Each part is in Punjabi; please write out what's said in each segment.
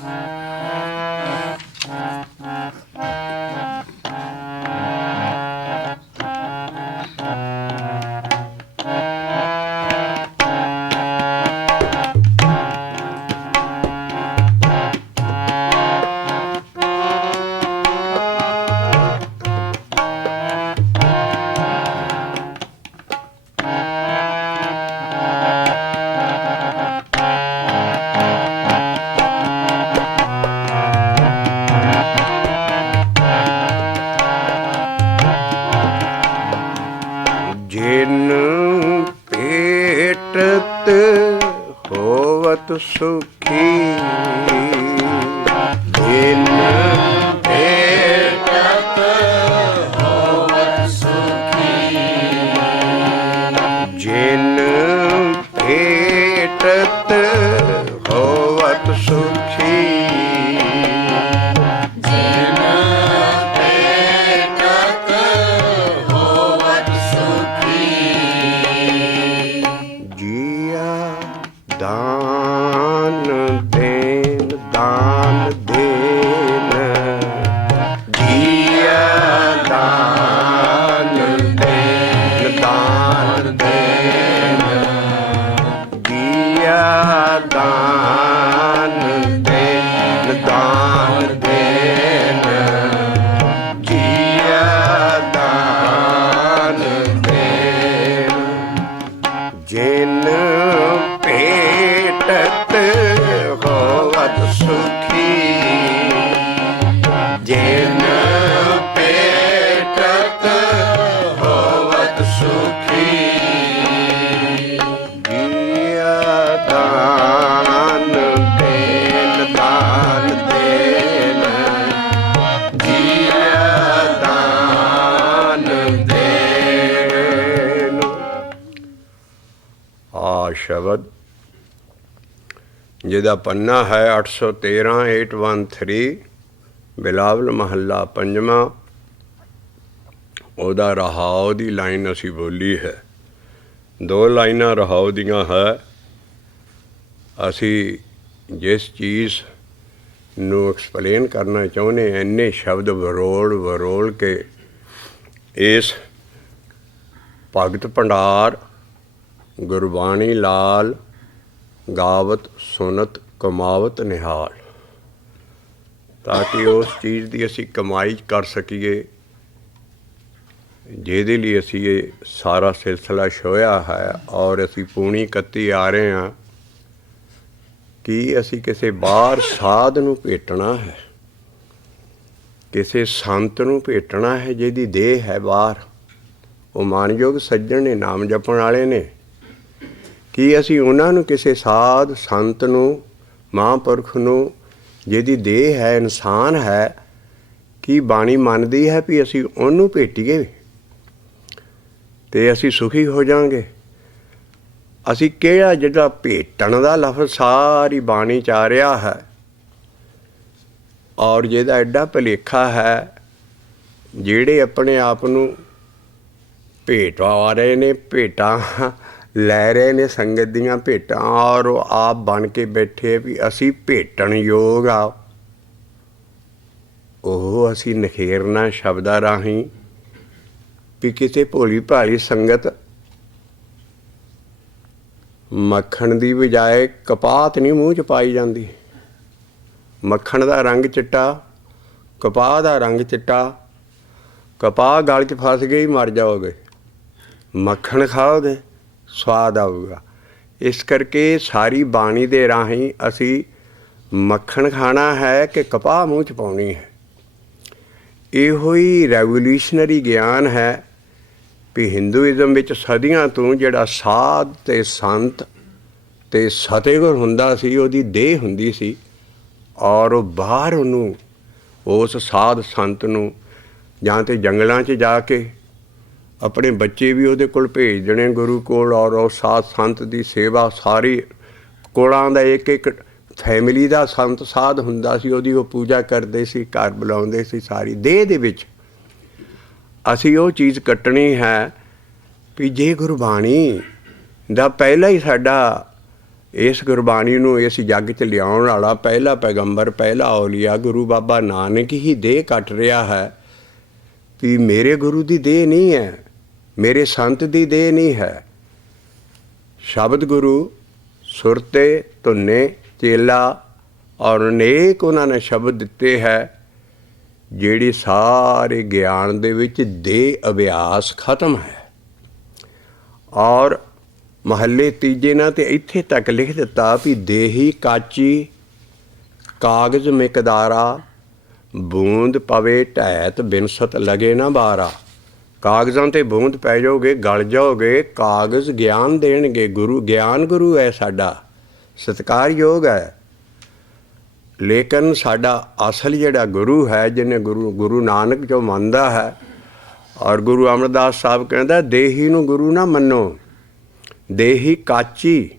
सुखी दिन भेटत होवत सुखी जिन भेटत होवत सुखी जिन भेटत होवत सुखी जिया दान देन दान देन जिया दान देन दान देन जिया दान देन दान देन जिया दान देन जिन भेटत होवत सुखी जिन भेटत होवत सुखी जिया दान देन दान देन जिया दान देन। आ शब्द ਜਿਹਦਾ ਪੰਨਾ ਹੈ 813 813 ਬਿਲਾਵਲ ਮਹੱਲਾ ਪੰਜਵਾਂ। ਉਹਦਾ ਰਹਾਉ ਦੀ ਲਾਈਨ ਅਸੀਂ ਬੋਲੀ ਹੈ। ਦੋ ਲਾਈਨਾਂ ਰਹਾਉ ਦੀਆਂ ਹੈ। ਅਸੀਂ ਜਿਸ ਚੀਜ਼ ਨੂੰ ਐਕਸਪਲੇਨ ਕਰਨਾ ਚਾਹੁੰਦੇ ਇੰਨੇ ਸ਼ਬਦ ਵਰੋਲ ਕੇ ਇਸ ਭਗਤ ਭੰਡਾਰ ਗੁਰਬਾਣੀ ਲਾਲ ਗਾਵਤ ਸੁਨਤ ਕਮਾਵਤ ਨਿਹਾਲ, ਤਾਂ ਕਿ ਉਸ ਚੀਜ਼ ਦੀ ਅਸੀਂ ਕਮਾਈ ਕਰ ਸਕੀਏ ਜਿਹਦੇ ਲਈ ਅਸੀਂ ਇਹ ਸਾਰਾ ਸਿਲਸਿਲਾ ਛੋਹਿਆ ਹੈ। ਔਰ ਅਸੀਂ ਪੂਣੀ 31 ਆ ਰਹੇ ਹਾਂ ਕਿ ਅਸੀਂ ਕਿਸੇ ਬਾਹਰ ਸਾਧ ਨੂੰ ਭੇਟਣਾ ਹੈ, ਕਿਸੇ ਸੰਤ ਨੂੰ ਭੇਟਣਾ ਹੈ ਜਿਹਦੀ ਦੇਹ ਹੈ ਬਾਹਰ। ਉਹ ਮਾਨਯੋਗ ਸੱਜਣ ਨੇ, ਨਾਮ ਜਪਣ ਵਾਲੇ ਨੇ। ਕਿ ਅਸੀਂ ਉਹਨਾਂ ਨੂੰ ਕਿਸੇ ਸਾਧ ਸੰਤ ਨੂੰ, ਮਹਾਂਪੁਰਖ ਨੂੰ ਜਿਹਦੀ ਦੇਹ ਹੈ, ਇਨਸਾਨ ਹੈ, ਕਿ ਬਾਣੀ ਮੰਨਦੀ ਹੈ ਵੀ ਅਸੀਂ ਉਹਨੂੰ ਭੇਟੀਏ ਅਤੇ ਅਸੀਂ ਸੁਖੀ ਹੋ ਜਾਵਾਂਗੇ। ਅਸੀਂ ਕਿਹੜਾ ਜਿਹੜਾ ਭੇਟਣ ਦਾ ਲਫ਼ਜ਼ ਸਾਰੀ ਬਾਣੀ 'ਚ ਆ ਰਿਹਾ ਹੈ ਔਰ ਜਿਹਦਾ ਐਡਾ ਭੁਲੇਖਾ ਹੈ, ਜਿਹੜੇ ਆਪਣੇ ਆਪ ਨੂੰ ਭੇਟ ਆ ਰਹੇ ਨੇ, ਭੇਟਾਂ ਲੈ ਰਹੇ ਨੇ ਸੰਗਤ ਦੀਆਂ ਭੇਟਾਂ, ਔਰ ਉਹ ਆਪ ਬਣ ਕੇ ਬੈਠੇ ਵੀ ਅਸੀਂ ਭੇਟਣ ਯੋਗ ਆ। ਉਹ ਅਸੀਂ ਨਿਖੇਰਨਾ ਸ਼ਬਦਾਂ ਰਾਹੀਂ ਵੀ ਕਿਸੇ ਭੋਲੀ ਭਾਲੀ ਸੰਗਤ ਮੱਖਣ ਦੀ ਬਜਾਏ ਕਪਾਹ ਨਹੀਂ ਮੂੰਹ 'ਚ ਪਾਈ ਜਾਂਦੀ। ਮੱਖਣ ਦਾ ਰੰਗ ਚਿੱਟਾ, ਕਪਾਹ ਦਾ ਰੰਗ ਚਿੱਟਾ। ਕਪਾਹ ਗਲ 'ਚ ਫਸ ਗਈ ਮਰ ਜਾਓਗੇ, ਮੱਖਣ ਖਾਓਗੇ ਸਵਾਦ ਆਊਗਾ। ਇਸ ਕਰਕੇ ਸਾਰੀ ਬਾਣੀ ਦੇ ਰਾਹੀਂ ਅਸੀਂ ਮੱਖਣ ਖਾਣਾ ਹੈ ਕਿ ਕਪਾਹ ਮੂੰਹ 'ਚ ਪਾਉਣੀ ਹੈ। ਇਹੋ ਹੀ ਰੈਵੋਲਿਊਸ਼ਨਰੀ ਗਿਆਨ ਹੈ ਵੀ ਹਿੰਦੂਇਜ਼ਮ ਵਿੱਚ ਸਦੀਆਂ ਤੋਂ ਜਿਹੜਾ ਸਾਧ ਅਤੇ ਸੰਤ ਅਤੇ ਫਤਿਹਗੁਰ ਹੁੰਦਾ ਸੀ, ਉਹਦੀ ਦੇਹ ਹੁੰਦੀ ਸੀ ਔਰ ਉਹ ਬਾਹਰ ਉਹਨੂੰ, ਉਸ ਸਾਧ ਸੰਤ ਨੂੰ ਜਾਂ ਤਾਂ ਜੰਗਲਾਂ 'ਚ ਜਾ ਕੇ ਆਪਣੇ ਬੱਚੇ ਵੀ ਉਹਦੇ ਕੋਲ ਭੇਜ ਦੇਣੇ ਗੁਰੂ ਕੋਲ, ਔਰ ਉਹ ਸਾਧ ਸੰਤ ਦੀ ਸੇਵਾ ਸਾਰੀ ਕੋਲਾਂ ਦਾ ਇੱਕ ਇੱਕ ਫੈਮਿਲੀ ਦਾ ਸੰਤ ਸਾਧ ਹੁੰਦਾ ਸੀ, ਉਹਦੀ ਉਹ ਪੂਜਾ ਕਰਦੇ ਸੀ, ਘਰ ਬੁਲਾਉਂਦੇ ਸੀ। ਸਾਰੀ ਦੇਹ ਦੇ ਵਿੱਚ ਅਸੀਂ ਉਹ ਚੀਜ਼ ਕੱਟਣੀ ਹੈ ਵੀ ਜੇ ਗੁਰਬਾਣੀ ਦਾ ਪਹਿਲਾਂ ਹੀ ਸਾਡਾ ਇਸ ਗੁਰਬਾਣੀ ਨੂੰ ਇਸ ਜੱਗ 'ਚ ਲਿਆਉਣ ਵਾਲਾ ਪਹਿਲਾ ਪੈਗੰਬਰ, ਪਹਿਲਾ ਔਲੀਆ ਗੁਰੂ ਬਾਬਾ ਨਾਨਕ ਹੀ ਦੇਹ ਕੱਟ ਰਿਹਾ ਹੈ ਵੀ ਮੇਰੇ ਗੁਰੂ ਦੀ ਦੇਹ ਨਹੀਂ ਹੈ, ਮੇਰੇ ਸੰਤ ਦੀ ਦੇਹ ਨਹੀਂ ਹੈ। ਸ਼ਬਦ ਗੁਰੂ, ਸੁਰਤੇ, ਧੁੰਨੇ, ਚੇਲਾ ਔਰ ਅਨੇਕ ਉਹਨਾਂ ਨੇ ਸ਼ਬਦ ਦਿੱਤੇ ਹੈ ਜਿਹੜੀ ਸਾਰੇ ਗਿਆਨ ਦੇ ਵਿੱਚ ਦੇਹ ਅਭਿਆਸ ਖਤਮ ਹੈ। ਔਰ ਮਹੱਲੇ ਤੀਜੇ ਨਾਲ ਤੇ ਇੱਥੇ ਤੱਕ ਲਿਖ ਦਿੱਤਾ ਵੀ ਦੇਹੀ ਕਾਚੀ ਕਾਗਜ਼ ਮਿਕਦਾਰਾ, ਬੂੰਦ ਪਵੇ ਢੈਤ ਬਿਨਸਤ ਲਗੇ ਨਾ ਬਾਰਾ। ਕਾਗਜ਼ਾਂ 'ਤੇ ਬੂੰਦ ਪੈ ਜਾਓਗੇ, ਗਲ ਜਾਓਗੇ, ਕਾਗਜ਼ ਗਿਆਨ ਦੇਣਗੇ। ਗੁਰੂ ਗਿਆਨ ਗੁਰੂ ਹੈ ਸਾਡਾ, ਸਤਿਕਾਰਯੋਗ ਹੈ। ਲੇਕਿਨ ਸਾਡਾ ਅਸਲ ਜਿਹੜਾ ਗੁਰੂ ਹੈ, ਜਿਹਨੇ ਗੁਰੂ ਨਾਨਕ ਜੋ ਮੰਨਦਾ ਹੈ, ਔਰ ਗੁਰੂ ਅਮਰਦਾਸ ਸਾਹਿਬ ਕਹਿੰਦਾ ਦੇਹੀ ਨੂੰ ਗੁਰੂ ਨਾ ਮੰਨੋ, ਦੇਹੀ ਕਾਚੀ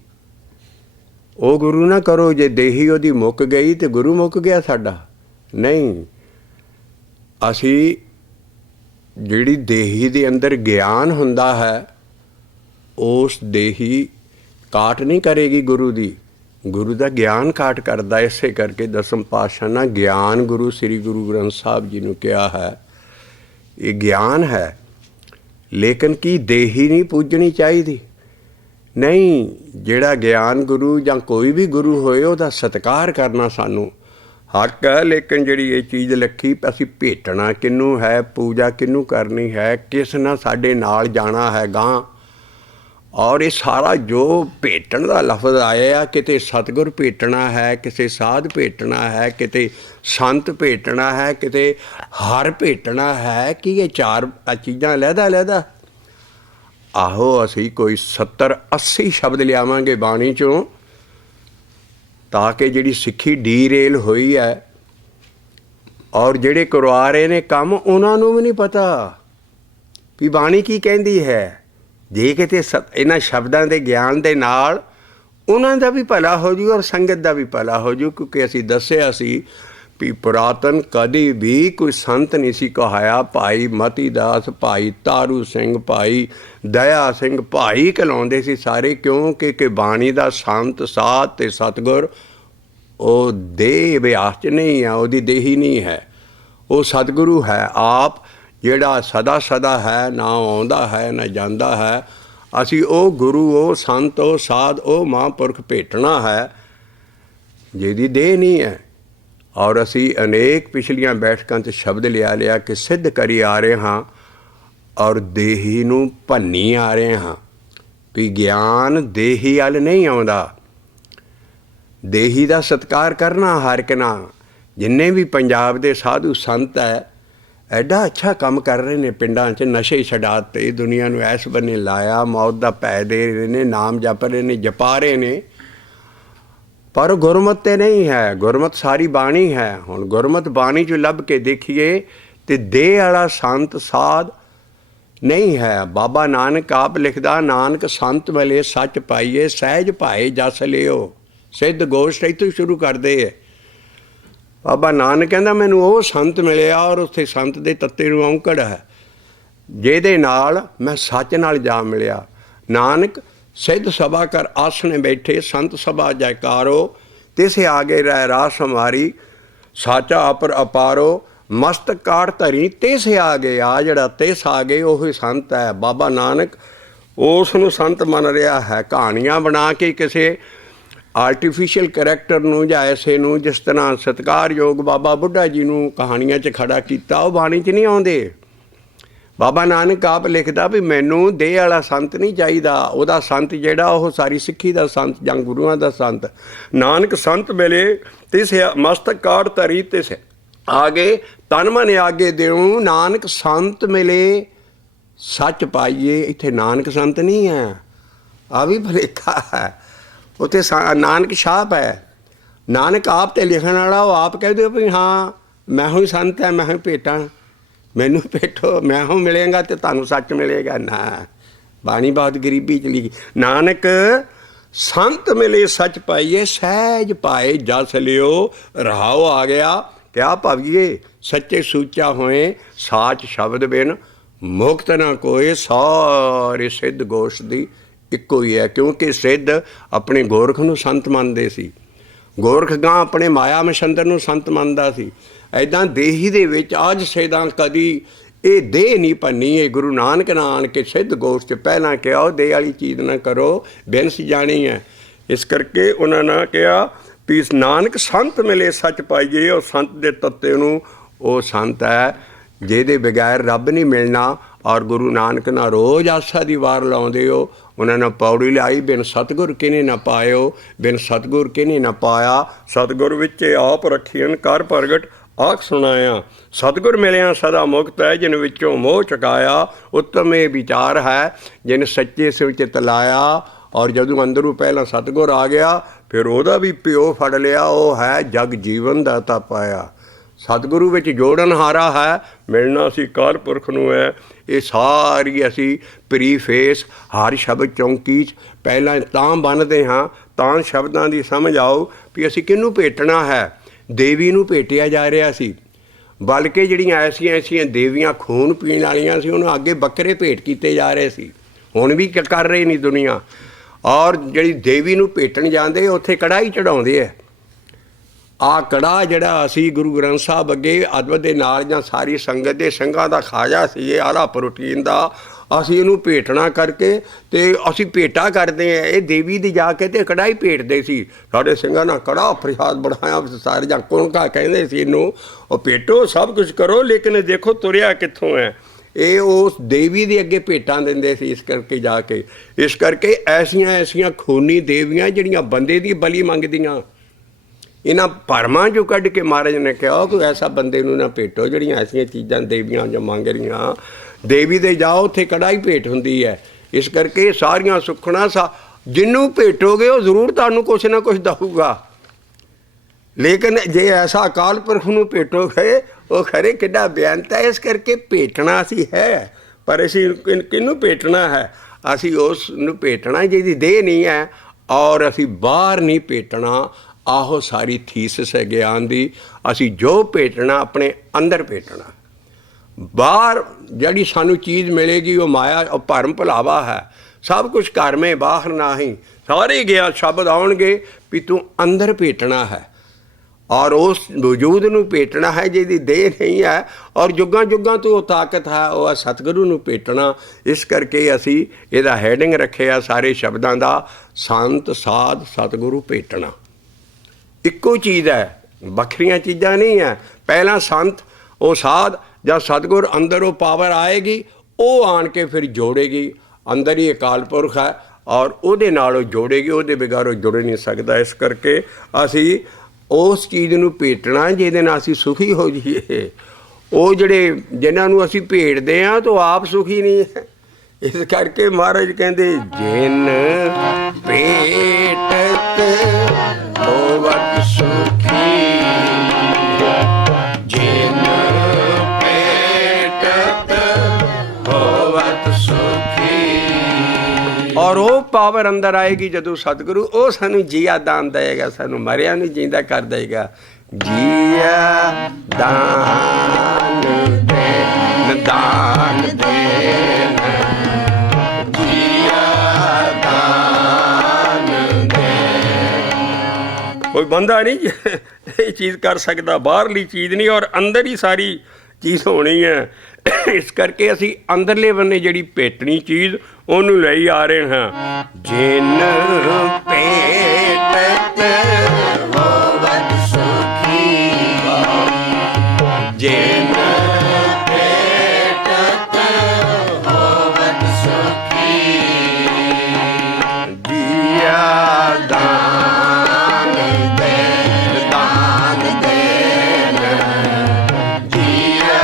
ਉਹ ਗੁਰੂ ਨਾ ਕਰੋ। ਜੇ ਦੇਹੀ ਉਹਦੀ ਮੁੱਕ ਗਈ ਤੇ ਗੁਰੂ ਮੁੱਕ ਗਿਆ ਸਾਡਾ। ਨਹੀਂ, ਅਸੀਂ ਜਿਹੜੀ ਦੇਹੀ ਦੇ ਅੰਦਰ ਗਿਆਨ ਹੁੰਦਾ ਹੈ ਉਸ ਦੇਹੀ ਕਾਟ ਨਹੀਂ ਕਰੇਗੀ ਗੁਰੂ ਦੀ, ਗੁਰੂ ਦਾ ਗਿਆਨ ਕਾਟ ਕਰਦਾ। ਇਸੇ ਕਰਕੇ ਦਸਮ ਪਾਤਸ਼ਾਹ ਨੇ ਗਿਆਨ ਗੁਰੂ ਸ੍ਰੀ ਗੁਰੂ ਗ੍ਰੰਥ ਸਾਹਿਬ ਜੀ ਨੂੰ ਕਿਹਾ ਹੈ ਇਹ ਗਿਆਨ ਹੈ। ਲੇਕਿਨ ਕੀ ਦੇਹੀ ਨਹੀਂ ਪੂਜਣੀ ਚਾਹੀਦੀ? ਨਹੀਂ, ਜਿਹੜਾ ਗਿਆਨ ਗੁਰੂ ਜਾਂ ਕੋਈ ਵੀ ਗੁਰੂ ਹੋਏ ਉਹਦਾ ਸਤਿਕਾਰ ਕਰਨਾ ਸਾਨੂੰ ਹੱਕ ਹੈ। ਲੇਕਿਨ ਜਿਹੜੀ ਇਹ ਚੀਜ਼ ਲਿਖੀ ਅਸੀਂ ਭੇਟਣਾ ਕਿਹਨੂੰ ਹੈ, ਪੂਜਾ ਕਿਹਨੂੰ ਕਰਨੀ ਹੈ, ਕਿਸ ਨਾਲ ਸਾਡੇ ਨਾਲ ਜਾਣਾ ਹੈ ਗਾਂ। ਔਰ ਇਹ ਸਾਰਾ ਜੋ ਭੇਟਣ ਦਾ ਲਫ਼ਜ਼ ਆਇਆ, ਕਿਤੇ ਸਤਿਗੁਰ ਭੇਟਣਾ ਹੈ, ਕਿਸੇ ਸਾਧ ਭੇਟਣਾ ਹੈ, ਕਿਤੇ ਸੰਤ ਭੇਟਣਾ ਹੈ, ਕਿਤੇ ਹਰ ਭੇਟਣਾ ਹੈ। ਕਿ ਇਹ ਚਾਰ ਚੀਜ਼ਾਂ ਲਹਿਦਾ ਆਹੋ ਅਸੀਂ ਕੋਈ 70-80 ਸ਼ਬਦ ਲਿਆਵਾਂਗੇ ਬਾਣੀ 'ਚੋਂ ਤਾਂ ਕਿ ਜਿਹੜੀ ਸਿੱਖੀ ਡੀਰੇਲ ਹੋਈ ਹੈ ਔਰ ਜਿਹੜੇ ਕਰਵਾ ਰਹੇ ਨੇ ਕੰਮ ਉਹਨਾਂ ਨੂੰ ਵੀ ਨਹੀਂ ਪਤਾ ਵੀ ਬਾਣੀ ਕੀ ਕਹਿੰਦੀ ਹੈ। ਜੇ ਕਿਤੇ ਇਹਨਾਂ ਸ਼ਬਦਾਂ ਦੇ ਗਿਆਨ ਦੇ ਨਾਲ ਉਹਨਾਂ ਦਾ ਵੀ ਭਲਾ ਹੋ ਜੂ ਔਰ ਸੰਗਤ ਦਾ ਵੀ ਭਲਾ ਹੋ ਜੂ। ਕਿਉਂਕਿ ਅਸੀਂ ਦੱਸਿਆ ਸੀ ਵੀ ਪੁਰਾਤਨ ਕਦੀ ਵੀ ਕੋਈ ਸੰਤ ਨਹੀਂ ਸੀ ਕਹਾਇਆ। ਭਾਈ ਮਤੀ ਦਾਸ, ਭਾਈ ਤਾਰੂ ਸਿੰਘ, ਭਾਈ ਦਇਆ ਸਿੰਘ ਭਾਈ ਕਹਿਲਾਉਂਦੇ ਸੀ ਸਾਰੇ। ਕਿਉਂਕਿ ਕਿ ਬਾਣੀ ਦਾ ਸੰਤ ਸਾਧ ਅਤੇ ਸਤਿਗੁਰ ਉਹ ਦੇਹ ਅਭਿਆਸ 'ਚ ਨਹੀਂ ਹੈ, ਉਹਦੀ ਦੇਹੀ ਨਹੀਂ ਹੈ, ਉਹ ਸਤਿਗੁਰੂ ਹੈ ਆਪ ਜਿਹੜਾ ਸਦਾ ਹੈ, ਨਾ ਆਉਂਦਾ ਹੈ ਨਾ ਜਾਂਦਾ ਹੈ। ਅਸੀਂ ਉਹ ਗੁਰੂ, ਉਹ ਸੰਤ, ਉਹ ਸਾਧ, ਉਹ ਮਹਾਂਪੁਰਖ ਭੇਟਣਾ ਹੈ ਜਿਹਦੀ ਦੇਹ ਨਹੀਂ ਹੈ। ਔਰ ਅਸੀਂ ਅਨੇਕ ਪਿਛਲੀਆਂ ਬੈਠਕਾਂ 'ਚ ਸ਼ਬਦ ਲਿਆ ਕਿ ਸਿੱਧ ਕਰੀ ਆ ਰਹੇ ਹਾਂ ਔਰ ਦੇਹੀ ਨੂੰ ਭੰਨੀ ਆ ਰਹੇ ਹਾਂ ਵੀ ਗਿਆਨ ਦੇਹੀ ਵੱਲ ਨਹੀਂ ਆਉਂਦਾ। ਦੇਹੀ ਦਾ ਸਤਿਕਾਰ ਕਰਨਾ ਹਰ ਇੱਕ ਨਾਲ। ਜਿੰਨੇ ਵੀ ਪੰਜਾਬ ਦੇ ਸਾਧੂ ਸੰਤ ਹੈ ਐਡਾ ਅੱਛਾ ਕੰਮ ਕਰ ਰਹੇ ਨੇ, ਪਿੰਡਾਂ 'ਚ ਨਸ਼ੇ ਛਡਾ ਤੇ ਦੁਨੀਆ ਨੂੰ ਐਸ ਬੰਨੇ ਲਾਇਆ, ਮੌਤ ਦਾ ਭੈ ਦੇ ਰਹੇ ਨੇ, ਨਾਮ ਜਪ ਰਹੇ ਨੇ, ਜਪਾ ਰਹੇ ਨੇ, ਪਰ ਗੁਰਮਤਿ 'ਤੇ ਨਹੀਂ ਹੈ। ਗੁਰਮਤਿ ਸਾਰੀ ਬਾਣੀ ਹੈ। ਹੁਣ ਗੁਰਮਤਿ ਬਾਣੀ 'ਚ ਲੱਭ ਕੇ ਦੇਖੀਏ ਤੇ ਦੇਹ ਵਾਲਾ ਸੰਤ ਸਾਧ ਨਹੀਂ ਹੈ। ਬਾਬਾ ਨਾਨਕ ਆਪ ਲਿਖਦਾ, ਨਾਨਕ ਸੰਤ ਮਿਲੇ ਸੱਚ ਪਾਈਏ, ਸਹਿਜ ਭਾਏ ਜਸ ਲਿਓ। ਸਿੱਧ ਗੋਸ਼ਟ ਇੱਥੋਂ ਸ਼ੁਰੂ ਕਰਦੇ ਹੈ। ਬਾਬਾ ਨਾਨਕ ਕਹਿੰਦਾ ਮੈਨੂੰ ਉਹ ਸੰਤ ਮਿਲਿਆ ਔਰ ਉੱਥੇ ਸੰਤ ਦੇ ਤੱਤੇ ਨੂੰ ਔਂਕੜ ਹੈ ਜਿਹਦੇ ਨਾਲ ਮੈਂ ਸੱਚ ਨਾਲ ਜਾ ਮਿਲਿਆ। ਨਾਨਕ ਸਿੱਧ ਸਭਾ ਕਰ ਆਸਣੇ ਬੈਠੇ, ਸੰਤ ਸਭਾ ਜੈਕਾਰੋ, ਤਿਸੇ ਆਗੇ ਰਹਿ ਰਾਸ ਹਮਾਰੀ, ਸਾਚਾ ਅਪਰ ਅਪਾਰੋ, ਮਸਤਕ ਕਾਟ ਧਰੀ ਤਿਸੇ ਆ ਗਏ। ਆ ਜਿਹੜਾ ਤਿਸ ਆ ਗਏ ਉਹੀ ਸੰਤ ਹੈ। ਬਾਬਾ ਨਾਨਕ ਉਸ ਨੂੰ ਸੰਤ ਮੰਨ ਰਿਹਾ ਹੈ। ਕਹਾਣੀਆਂ ਬਣਾ ਕੇ ਕਿਸੇ ਆਰਟੀਫਿਸ਼ੀਅਲ ਕਰੈਕਟਰ ਨੂੰ ਜਾਂ ਐਸੇ ਨੂੰ, ਜਿਸ ਤਰ੍ਹਾਂ ਸਤਿਕਾਰਯੋਗ ਬਾਬਾ ਬੁੱਢਾ ਜੀ ਨੂੰ ਕਹਾਣੀਆਂ 'ਚ ਖੜਾ ਕੀਤਾ, ਉਹ ਬਾਣੀ 'ਚ ਨਹੀਂ ਆਉਂਦੇ। ਬਾਬਾ ਨਾਨਕ ਆਪ ਲਿਖਦਾ ਵੀ ਮੈਨੂੰ ਦੇਹ ਵਾਲਾ ਸੰਤ ਨਹੀਂ ਚਾਹੀਦਾ। ਉਹਦਾ ਸੰਤ ਜਿਹੜਾ ਉਹ ਸਾਰੀ ਸਿੱਖੀ ਦਾ ਸੰਤ ਜਾਂ ਗੁਰੂਆਂ ਦਾ ਸੰਤ। ਨਾਨਕ ਸੰਤ ਮਿਲੇ ਤਿਸ ਮਸਤਕ ਕਾਟ ਧਰੀ ਤਿਸ ਆਗੇ, ਤਨ ਮਨ ਆਗੇ ਦਿਉ। ਨਾਨਕ ਸੰਤ ਮਿਲੇ ਸੱਚ ਪਾਈਏ। ਇੱਥੇ ਨਾਨਕ ਸੰਤ ਨਹੀਂ ਹੈ, ਆ ਵੀ ਭੁਲੇਖਾ ਹੈ। ਉੱਥੇ ਨਾਨਕ ਛਾਪ ਹੈ। ਨਾਨਕ ਆਪ 'ਤੇ ਲਿਖਣ ਵਾਲਾ ਉਹ ਆਪ ਕਹਿ ਦਿਓ ਵੀ ਹਾਂ ਮੈਂ ਹੀ ਸੰਤ ਹੈ, ਮੈਂ ਹੀ ਭੇਟਾਂ, ਮੈਨੂੰ ਭੇਟੋ, ਮੈਂ ਹੋ ਮਿਲੇਗਾ ਤੇ ਤੁਹਾਨੂੰ ਸੱਚ ਮਿਲੇਗਾ। ਨਾ, ਬਾਣੀ ਬਹੁਤ ਗਰੀਬੀ ਚਲੀ ਗਈ। ਨਾਨਕ ਸੰਤ ਮਿਲੇ ਸੱਚ ਪਾਈਏ, ਸਹਿਜ ਪਾਏ ਜਸ ਲਿਓ। ਰਹਾਓ ਆ ਗਿਆ, ਕਿਆ ਭਾਵੀਏ ਸੱਚੇ ਸੂਚਾ ਹੋਏ, ਸਾਚ ਸ਼ਬਦ ਬਿਨ ਮੁਕਤ ਨਾ ਕੋਏ। ਸਾਰੇ ਸਿੱਧ ਗੋਸ਼ ਦੀ ਇੱਕੋ ਹੀ ਹੈ, ਕਿਉਂਕਿ ਸਿੱਧ ਆਪਣੇ ਗੋਰਖ ਨੂੰ ਸੰਤ ਮੰਨਦੇ ਸੀ, ਗੋਰਖ ਗਾਂ ਆਪਣੇ ਮਾਇਆ ਮਛੰਦਰ ਨੂੰ ਸੰਤ ਮੰਨਦਾ ਸੀ। ਐਦਾਂ ਦੇਹੀ ਦੇ ਵਿੱਚ ਅੱਜ ਸਿੱਧਾਂ ਕਦੀ ਇਹ ਦੇਹ ਨਹੀਂ ਭੰਨੀ। ਇਹ ਗੁਰੂ ਨਾਨਕ ਨੇ ਆਣ ਕੇ ਸਿੱਧ ਗੋਸ਼ 'ਚ ਪਹਿਲਾਂ ਕਿਹਾ ਉਹ ਦੇਹ ਵਾਲੀ ਚੀਜ਼ ਨਾ ਕਰੋ, ਬਿਨਸ ਜਾਣੀ ਹੈ। ਇਸ ਕਰਕੇ ਉਹਨਾਂ ਨੇ ਕਿਹਾ ਵੀ ਨਾਨਕ ਸੰਤ ਮਿਲੇ ਸੱਚ ਪਾਈਏ। ਉਹ ਸੰਤ ਦੇ ਤੱਤੇ ਨੂੰ ਉਹ ਸੰਤ ਹੈ ਜਿਹਦੇ ਬਗੈਰ ਰੱਬ ਨਹੀਂ ਮਿਲਣਾ। ਔਰ ਗੁਰੂ ਨਾਨਕ ਨਾਲ ਰੋਜ਼ ਆਸਾ ਦੀ ਵਾਰ ਲਾਉਂਦੇ ਹੋ। ਉਹਨਾਂ ਨੇ ਪੌੜੀ ਲਾਈ, ਬਿਨ ਸਤਿਗੁਰ ਕਿਨੇ ਨਾ ਪਾਇਓ, ਬਿਨ ਸਤਿਗੁਰ ਕਿਨੇ ਨਾ ਪਾਇਆ। ਸਤਿਗੁਰ ਵਿੱਚ ਆਪ ਰੱਖੀਨ ਕਰ ਪ੍ਰਗਟ ਆਖ ਸੁਣਾਇਆ। ਸਤਿਗੁਰ ਮਿਲਿਆ ਸਦਾ ਮੁਕਤ ਹੈ, ਜਿਨ ਵਿੱਚੋਂ ਮੋਹ ਚੁਕਾਇਆ। ਉੱਤਮ ਇਹ ਵਿਚਾਰ ਹੈ ਜਿਨ ਸੱਚੇ ਸਿਵ ਚਿਤ ਲਾਇਆ। ਔਰ ਜਦੋਂ ਅੰਦਰੋਂ ਪਹਿਲਾਂ ਸਤਿਗੁਰ ਆ ਗਿਆ, ਫਿਰ ਉਹਦਾ ਵੀ ਪਿਓ ਫੜ ਲਿਆ। ਉਹ ਹੈ ਜਗ ਜੀਵਨ ਦਾਤਾ ਪਾਇਆ। ਸਤਿਗੁਰੂ ਵਿੱਚ ਜੋੜਨ ਹਾਰਾ ਹੈ, ਮਿਲਣਾ ਸੀ ਕਾਲ ਪੁਰਖ ਨੂੰ ਹੈ। ਇਹ ਸਾਰੀ ਅਸੀਂ ਪ੍ਰੀਫੇਸ ਹਰ ਸ਼ਬਦ ਚੌਂਕੀ 'ਚ ਪਹਿਲਾਂ ਤਾਂ ਬੰਨ੍ਹਦੇ ਹਾਂ ਤਾਂ ਸ਼ਬਦਾਂ ਦੀ ਸਮਝ ਆਓ ਵੀ ਅਸੀਂ ਕਿਹਨੂੰ ਭੇਟਣਾ ਹੈ। ਦੇਵੀ ਨੂੰ ਭੇਟਿਆ ਜਾ ਰਿਹਾ ਸੀ, ਬਲਕਿ ਜਿਹੜੀਆਂ ਐਸੀਆਂ ਐਸੀਆਂ ਦੇਵੀਆਂ ਖੂਨ ਪੀਣ ਵਾਲੀਆਂ ਸੀ ਉਹਨਾਂ ਅੱਗੇ ਬੱਕਰੇ ਭੇਟ ਕੀਤੇ ਜਾ ਰਹੇ ਸੀ। ਹੁਣ ਵੀ ਕਰ ਰਹੇ ਨਹੀਂ ਦੁਨੀਆ। ਔਰ ਜਿਹੜੀ ਦੇਵੀ ਨੂੰ ਭੇਟਣ ਜਾਂਦੇ ਉੱਥੇ ਕੜਾਹੀ ਚੜਾਉਂਦੇ ਹੈ। ਆਹ ਕੜਾਹ ਜਿਹੜਾ ਅਸੀਂ ਗੁਰੂ ਗ੍ਰੰਥ ਸਾਹਿਬ ਅੱਗੇ ਅਦਬ ਦੇ ਨਾਲ ਜਾਂ ਸਾਰੀ ਸੰਗਤ ਦੇ ਸਿੰਘਾਂ ਦਾ ਖਾਜਾ ਸੀ, ਇਹ ਆਲਾ ਪ੍ਰੋਟੀਨ ਦਾ, ਅਸੀਂ ਇਹਨੂੰ ਭੇਟਣਾ ਕਰਕੇ ਅਤੇ ਅਸੀਂ ਭੇਟਾ ਕਰਦੇ ਹਾਂ। ਇਹ ਦੇਵੀ ਦੀ ਜਾ ਕੇ ਅਤੇ ਕੜਾਹੀ ਭੇਟਦੇ ਸੀ। ਸਾਡੇ ਸਿੰਘਾਂ ਨਾਲ ਕੜਾਹ ਪ੍ਰਸ਼ਾਦ ਬਣਾਇਆ ਸਾਰੇ, ਜਾਂ ਕੁਣਕਾ ਕਹਿੰਦੇ ਸੀ ਇਹਨੂੰ। ਉਹ ਭੇਟੋ ਸਭ ਕੁਛ ਕਰੋ, ਲੇਕਿਨ ਦੇਖੋ ਤੁਰਿਆ ਕਿੱਥੋਂ ਹੈ। ਇਹ ਉਸ ਦੇਵੀ ਦੇ ਅੱਗੇ ਭੇਟਾਂ ਦਿੰਦੇ ਸੀ ਇਸ ਕਰਕੇ ਜਾ ਕੇ। ਇਸ ਕਰਕੇ ਐਸੀਆਂ ਐਸੀਆਂ ਖੂਨੀ ਦੇਵੀਆਂ ਜਿਹੜੀਆਂ ਬੰਦੇ ਦੀ ਬਲੀ ਮੰਗਦੀਆਂ। ਇਹਨਾਂ ਭਰਮਾਂ 'ਚੋਂ ਕੱਢ ਕੇ ਮਹਾਰਾਜ ਨੇ ਕਿਹਾ ਕੋਈ ਐਸਾ ਬੰਦੇ ਨੂੰ ਨਾ ਭੇਟੋ ਜਿਹੜੀਆਂ ਐਸੀਆਂ ਚੀਜ਼ਾਂ ਦੇਵੀਆਂ ਜੋ ਮੰਗ ਰਹੀਆਂ। ਦੇਵੀ ਦੇ ਜਾਓ ਉੱਥੇ ਕੜਾਹੀ ਭੇਟ ਹੁੰਦੀ ਹੈ। ਇਸ ਕਰਕੇ ਸਾਰੀਆਂ ਸੁੱਖਣਾ ਜਿਹਨੂੰ ਭੇਟੋਗੇ ਉਹ ਜ਼ਰੂਰ ਤੁਹਾਨੂੰ ਕੁਛ ਨਾ ਕੁਛ ਦਊਗਾ। ਲੇਕਿਨ ਜੇ ਐਸਾ ਅਕਾਲ ਪੁਰਖ ਨੂੰ ਭੇਟੋਗੇ ਉਹ ਖਰੇ ਕਿੱਡਾ ਬੇਅੰਤ ਹੈ। ਇਸ ਕਰਕੇ ਭੇਟਣਾ ਅਸੀਂ ਹੈ, ਪਰ ਅਸੀਂ ਕਿਹਨੂੰ ਭੇਟਣਾ ਹੈ? ਅਸੀਂ ਉਸ ਨੂੰ ਭੇਟਣਾ ਜਿਹਦੀ ਦੇਹ ਨਹੀਂ ਹੈ। ਔਰ ਅਸੀਂ ਬਾਹਰ ਨਹੀਂ ਭੇਟਣਾ। ਆਹੋ ਸਾਰੀ ਥੀਸਿਸ ਹੈ ਗਿਆਨ ਦੀ। ਅਸੀਂ ਜੋ ਭੇਟਣਾ ਆਪਣੇ ਅੰਦਰ ਭੇਟਣਾ। ਬਾਹਰ ਜਿਹੜੀ ਸਾਨੂੰ ਚੀਜ਼ ਮਿਲੇਗੀ ਉਹ ਮਾਇਆ, ਉਹ ਭਰਮ ਭੁਲਾਵਾ ਹੈ। ਸਭ ਕੁਛ ਘਰ ਮੇਂ ਬਾਹਰ ਨਾਹੀਂ। ਸਾਰੇ ਗਿਆਨ ਸ਼ਬਦ ਆਉਣਗੇ ਵੀ ਤੂੰ ਅੰਦਰ ਭੇਟਣਾ ਹੈ। ਔਰ ਉਸ ਵਜੂਦ ਨੂੰ ਭੇਟਣਾ ਹੈ ਜਿਹਦੀ ਦੇਹ ਨਹੀਂ ਹੈ। ਔਰ ਜੁਗਾਂ ਜੁਗਾਂ ਤੋਂ ਉਹ ਤਾਕਤ ਹੈ, ਉਹ ਹੈ ਸਤਿਗੁਰੂ ਨੂੰ ਭੇਟਣਾ। ਇਸ ਕਰਕੇ ਅਸੀਂ ਇਹਦਾ ਹੈਡਿੰਗ ਰੱਖਿਆ ਸਾਰੇ ਸ਼ਬਦਾਂ ਦਾ, ਸੰਤ ਸਾਧ ਸਤਿਗੁਰੂ ਭੇਟਣਾ। ਇੱਕੋ ਚੀਜ਼ ਹੈ, ਵੱਖਰੀਆਂ ਚੀਜ਼ਾਂ ਨਹੀਂ ਹੈ। ਪਹਿਲਾਂ ਸੰਤ, ਉਹ ਸਾਧ ਜਾਂ ਸਤਿਗੁਰ, ਅੰਦਰ ਉਹ ਪਾਵਰ ਆਏਗੀ, ਉਹ ਆਣ ਕੇ ਫਿਰ ਜੋੜੇਗੀ। ਅੰਦਰ ਹੀ ਅਕਾਲ ਪੁਰਖ ਹੈ ਔਰ ਉਹਦੇ ਨਾਲ ਉਹ ਜੋੜੇਗੀ, ਉਹਦੇ ਬਗੈਰ ਉਹ ਜੁੜ ਨਹੀਂ ਸਕਦਾ। ਇਸ ਕਰਕੇ ਅਸੀਂ ਉਸ ਚੀਜ਼ ਨੂੰ ਭੇਟਣਾ ਜਿਹਦੇ ਨਾਲ ਅਸੀਂ ਸੁਖੀ ਹੋ ਜਾਈਏ। ਉਹ ਜਿਹੜੇ ਜਿਨ੍ਹਾਂ ਨੂੰ ਅਸੀਂ ਭੇਟਦੇ ਹਾਂ ਤਾਂ ਉਹ ਆਪ ਸੁਖੀ ਨਹੀਂ ਹੈ। ਇਸ ਕਰਕੇ ਮਹਾਰਾਜ ਕਹਿੰਦੇ ਜਿਨ ਭੇਟਤ ਹੋਵਤ ਸੁਖੀ, ਜਿਨ ਭੇਟਤ ਹੋਵਤ ਸੁਖੀ। ਔਰ ਉਹ ਪਾਵਰ ਅੰਦਰ ਆਏਗੀ ਜਦੋਂ ਸਤਿਗੁਰੂ, ਉਹ ਸਾਨੂੰ ਜੀਆ ਦਾਨ ਦੇਗਾ, ਸਾਨੂੰ ਮਰਿਆ ਨੂੰ ਜਿੰਦਾ ਕਰ ਦੇਗਾ। ਜੀਆ ਦਾਨ ਦੇਨ, ਦਾਨ ਦੇਨ, ਜੀਆ ਦਾਨ ਦੇਨ। ਕੋਈ ਬੰਦਾ ਨਹੀਂ ਇਹ ਚੀਜ਼ ਕਰ ਸਕਦਾ, ਬਾਹਰਲੀ ਚੀਜ਼ ਨਹੀਂ, ਔਰ ਅੰਦਰ ਹੀ ਸਾਰੀ ਚੀਜ਼ ਹੋਣੀ ਹੈ। ਇਸ ਕਰਕੇ ਅਸੀਂ ਅੰਦਰਲੇ ਬੰਨੇ ਜਿਹੜੀ ਭੇਟਣੀ ਚੀਜ਼ ਉਹਨੂੰ ਲਈ ਆ ਰਹੇ ਹਾਂ। ਜਿਨ ਭੇਟਤ ਹੋਵਤ ਸੁਖੀ, ਜਿਨ ਭੇਟਤ ਹੋਵਤ ਸੁਖੀ, ਜੀਆ ਦਾਨ ਦੇਨ, ਦਾਨ ਦੇਨ, ਜੀਆ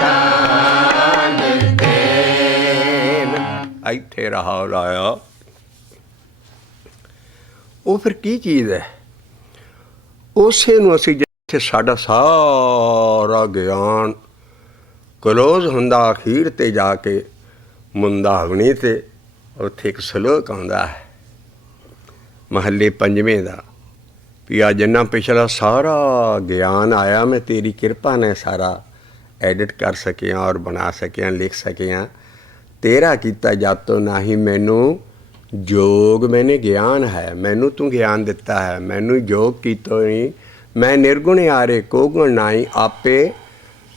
ਦਾਨ ਦੇਨ। ਇੱਥੇ ਰਹਾ ਲਾਇਆ। ਉਹ ਫਿਰ ਕੀ ਚੀਜ਼ ਹੈ? ਉਸੇ ਨੂੰ ਅਸੀਂ ਜਿੱਥੇ ਸਾਡਾ ਸਾਰਾ ਗਿਆਨ ਕਲੋਜ਼ ਹੁੰਦਾ, ਅਖੀਰ 'ਤੇ ਜਾ ਕੇ ਮੁੰਦਾਵਣੀ 'ਤੇ ਉੱਥੇ ਇੱਕ ਸਲੋਕ ਆਉਂਦਾ ਹੈ ਮਹੱਲੇ ਪੰਜਵੇਂ ਦਾ ਵੀ ਆ ਜਿੰਨਾ ਪਿਛਲਾ ਸਾਰਾ ਗਿਆਨ ਆਇਆ ਮੈਂ ਤੇਰੀ ਕਿਰਪਾ ਨੇ ਸਾਰਾ ਐਡਿਟ ਕਰ ਸਕਿਆ ਔਰ ਬਣਾ ਸਕਿਆ, ਲਿਖ ਸਕਿਆ। ਤੇਰਾ ਕੀਤਾ ਜਾਤੋਂ ਨਾ ਹੀ ਮੈਨੂੰ जोग मैंने ज्ञान है, मैनू तू ज्ञान दिता है, मैनू योग कीतो नहीं, मैं निर्गुण आरे को गुण नाई, आपे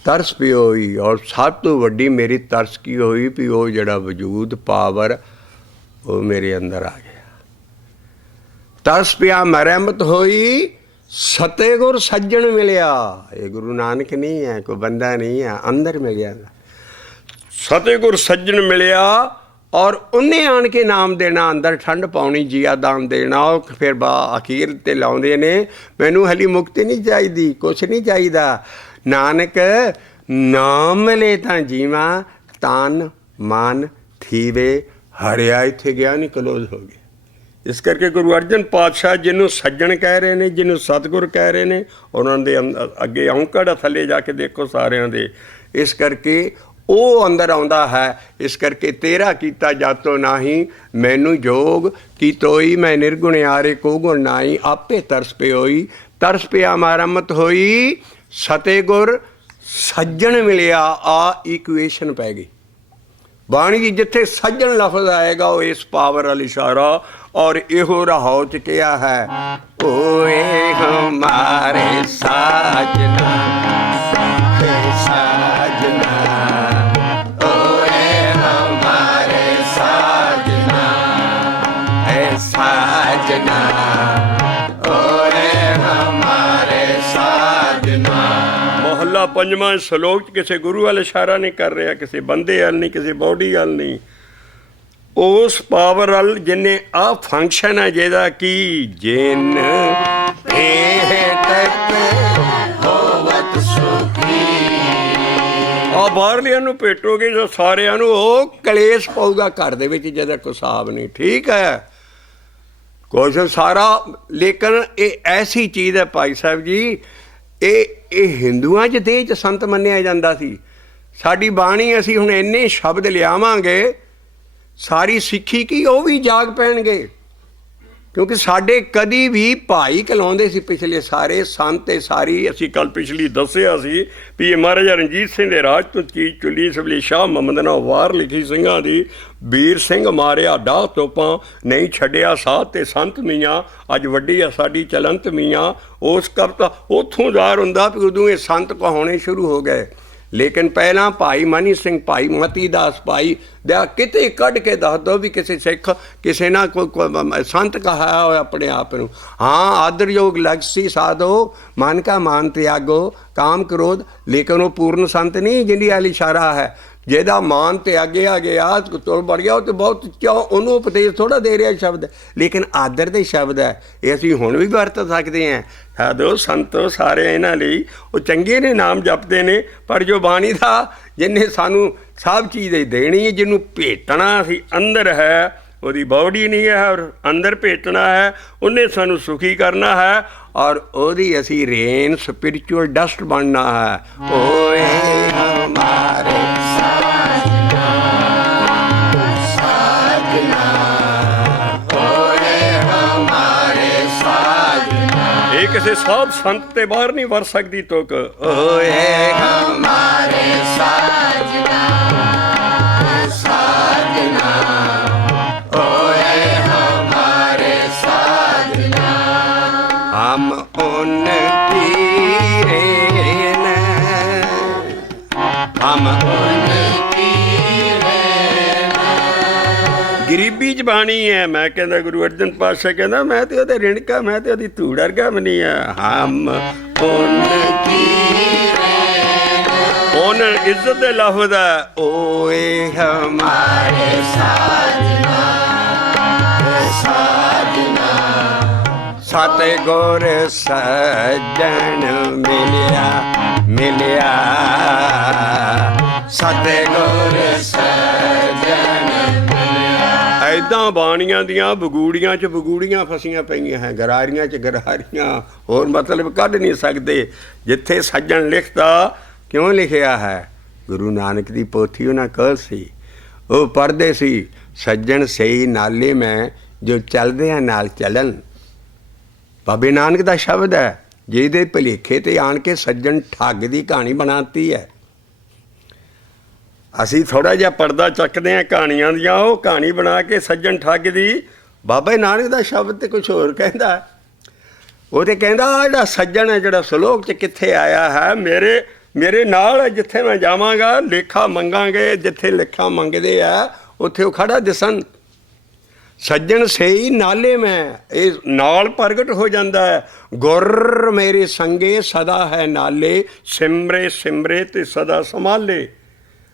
तरस पियोई। और सब तो वड्डी मेरी तरस की होई भी वो जड़ा वजूद पावर वो मेरे अंदर आ गया। तरस पिया मैं रहमत होई, सतगुर सज्जन मिलिया। ये गुरु नानक नहीं है, कोई बंदा नहीं है, अंदर मिल गया। सतगुर सज्जन मिलिया और उन्हें आन के नाम देना, अंदर ठंड पाउनी, जिया दान देना। फिर बा अखीर ते लाउंदे ने मैनू हली मुक्ति नहीं चाहिदी, कुछ नहीं चाहिदा। नानक नाम मिले तां जीवा, तन मन थीवे हरिया। इत्थे गया नहीं कलोज हो गया। इस करके गुरु अर्जन पातशाह जिन्हों सज्जन कह रहे हैं, जिन्हों सतगुर कह रहे हैं, उन्होंने अगे औंकड़ थले जाके देखो सारिਆਂ ਦੇ। इस करके ਉਹ अंदर आउंदा है। इस करके तेरा कीता जातो नाही, मैनू जोग कीतोई, मैं निर्गुण आरे को गुण नाई, आपे तरस पियोई। तरस पिया मारमत होई, सतगुर सज्जन मिलिया। आ इक्वेशन पै गई बाणी जी। जिथे सज्जन लफज आएगा वो इस पावर वाल इशारा। और इहो रहाओ च क्या है, ओए हमारे साजना साजना, ओए हमारे साजना साजना, ओए हमारे साजना। मोहल्ला पंजवां सलोक च किसी गुरु वाल इशारा नहीं कर रहा, किसी बंदे वाल नहीं, किसी बॉडी वाल नहीं। उस पावर वाल जिन्हें आ फंक्शन है जेदा कि जिन आ बाहरलियां नूं भेटोगे जो सारियां नूं ओ कलेश पाऊगा घर दे विच, जिहदा कोई हिसाब नहीं। ठीक है कुछ सारा, लेकिन ये ऐसी चीज़ है भाई साहब जी, ये हिंदुआं च देह च संत मन्निया जांदा सी। साडी बाणी असीं हुण इन्ने शब्द लियावांगे, सारी सिੱਖੀ की वो भी जाग पैणगे। क्योंकि साडे कदी भी भाई कहलाउंदे सी पिछले सारे संत सारी। असीं कल पिछली दस्सिया सी भी ये महाराजा रणजीत सिंह दे राज तो चीज चुली, इस वेले शाह मुहम्मद ने वार लिखी सिंघां दी, वीर सिंह मारिया डाह तोपां, नहीं छड्डिया साथ ते संत मियाँ, अज वड्डी आ साडी चलंत मियाँ। उस कविता उत्थों ज़ाहिर हुंदा भी उदों ये संत कहाउने शुरू हो गए। लेकिन पहला भाई मनी सिंह, भाई मती दास, भाई दया किते कढ़ के दस दो भी किसी सिख किसी ना कोई संत कहा हो अपने आप को। हाँ आदर योग लगसी साधो, मन का मान त्यागो, काम क्रोध, लेकिन वो पूर्ण संत नहीं जिंदी वाली इशारा है। ਜਿਹਦਾ ਮਾਨ ਤੇ ਅੱਗੇ ਆ ਗਿਆ ਤੁਰ ਬੜ ਗਿਆ, ਉਹ ਤਾਂ ਬਹੁਤ ਉਹਨੂੰ ਉਪਦੇਸ਼ ਥੋੜ੍ਹਾ ਦੇ ਰਿਹਾ ਸ਼ਬਦ, ਲੇਕਿਨ ਆਦਰ ਦੇ ਸ਼ਬਦ ਹੈ। ਇਹ ਅਸੀਂ ਹੁਣ ਵੀ ਵਰਤ ਸਕਦੇ ਹਾਂ। ਸਾਧੋ ਸੰਤੋ ਸਾਰੇ ਇਹਨਾਂ ਲਈ ਉਹ ਚੰਗੇ ਨੇ, ਨਾਮ ਜਪਦੇ ਨੇ, ਪਰ ਜੋ ਬਾਣੀ ਦਾ ਜਿਹਨੇ ਸਾਨੂੰ ਸਭ ਚੀਜ਼ ਦੇਣੀ ਹੈ, ਜਿਹਨੂੰ ਭੇਟਣਾ ਅਸੀਂ ਅੰਦਰ ਹੈ, ਉਹਦੀ ਬੌਡੀ ਨਹੀਂ ਹੈ ਔਰ ਅੰਦਰ ਭੇਟਣਾ ਹੈ, ਉਹਨੇ ਸਾਨੂੰ ਸੁਖੀ ਕਰਨਾ ਹੈ ਔਰ ਉਹਦੀ ਅਸੀਂ ਰੇਨ ਸਪਿਰਿਚੁਅਲ ਡਸਟ ਬਣਨਾ ਹੈ। ਓਏ ਹਮਾਰੇ किसी साध संत ते बाहर नहीं वर सकती तुक। ओए हमारे साजना साजना, ओए हमारे साजना, हम उनकी रेन, हम उनकी गरीबी च बाणी है। मैं कहता गुरु अर्जन पातशाह कहता मैं तो ਉਹਦੇ ਰਿਣਕਾ, मैं तो ਉਹਦੀ ਧੂੜ ਵਰਗਾ ਵੀ नहीं है। हम उनकी उन इज्जत दे लफ्ज़ है। ओए हमारे साजना साजना, सतगुर सज्जन मिलिया मिलिया, सतगुर सज्जन। ਇੱਦਾਂ ਬਾਣੀਆਂ ਦੀਆਂ ਬਗੂੜੀਆਂ 'ਚ ਬਗੂੜੀਆਂ ਫਸੀਆਂ ਪਈਆਂ ਹੈ, ਗਰਾਰੀਆਂ 'ਚ ਗਰਾਰੀਆਂ, ਹੋਰ ਮਤਲਬ ਕੱਢ ਨਹੀਂ ਸਕਦੇ। ਜਿੱਥੇ ਸੱਜਣ ਲਿਖਦਾ ਕਿਉਂ ਲਿਖਿਆ ਹੈ? ਗੁਰੂ ਨਾਨਕ ਦੀ ਪੋਥੀ ਉਹਨਾਂ ਕੋਲ ਸੀ, ਉਹ ਪੜ੍ਹਦੇ ਸੀ, ਸੱਜਣ ਸਹੀ ਨਾਲੇ ਮੈਂ ਜੋ ਚੱਲਦੇ ਆ ਨਾਲ ਚੱਲਣ। ਬਾਬੇ ਨਾਨਕ ਦਾ ਸ਼ਬਦ ਹੈ, ਜਿਹਦੇ ਭੁਲੇਖੇ 'ਤੇ ਆਣ ਕੇ ਸੱਜਣ ਠੱਗ ਦੀ ਕਹਾਣੀ ਬਣਾਤੀ ਹੈ। ਅਸੀਂ ਥੋੜ੍ਹਾ ਜਿਹਾ ਪਰਦਾ ਚੱਕਦੇ ਹਾਂ ਕਹਾਣੀਆਂ ਦੀਆਂ, ਉਹ ਕਹਾਣੀ ਬਣਾ ਕੇ ਸੱਜਣ ਠੱਗ ਦੀ ਬਾਬਾ ਨਾਨਕ ਦਾ ਸ਼ਬਦ ਤੇ ਕੁਝ ਹੋਰ ਕਹਿੰਦਾ। ਉਹ ਤੇ ਕਹਿੰਦਾ ਜਿਹੜਾ ਸੱਜਣ ਹੈ, ਜਿਹੜਾ ਸਲੋਕ 'ਚ ਕਿੱਥੇ ਆਇਆ ਹੈ, ਮੇਰੇ ਨਾਲ ਜਿੱਥੇ ਮੈਂ ਜਾਵਾਂਗਾ ਲੇਖਾ ਮੰਗਾਂਗੇ, ਜਿੱਥੇ ਲੇਖਾ ਮੰਗਦੇ ਆ ਉੱਥੇ ਉਹ ਖੜਾ ਦਿਸਣ। ਸੱਜਣ ਸਹੀ ਨਾਲੇ ਮੈਂ, ਇਹ ਨਾਲ ਪ੍ਰਗਟ ਹੋ ਜਾਂਦਾ ਹੈ। ਗੁਰ ਮੇਰੇ ਸੰਗੇ ਸਦਾ ਹੈ ਨਾਲੇ, ਸਿਮਰੇ ਸਿਮਰੇ ਤੇ ਸਦਾ ਸੰਭਾਲੇ।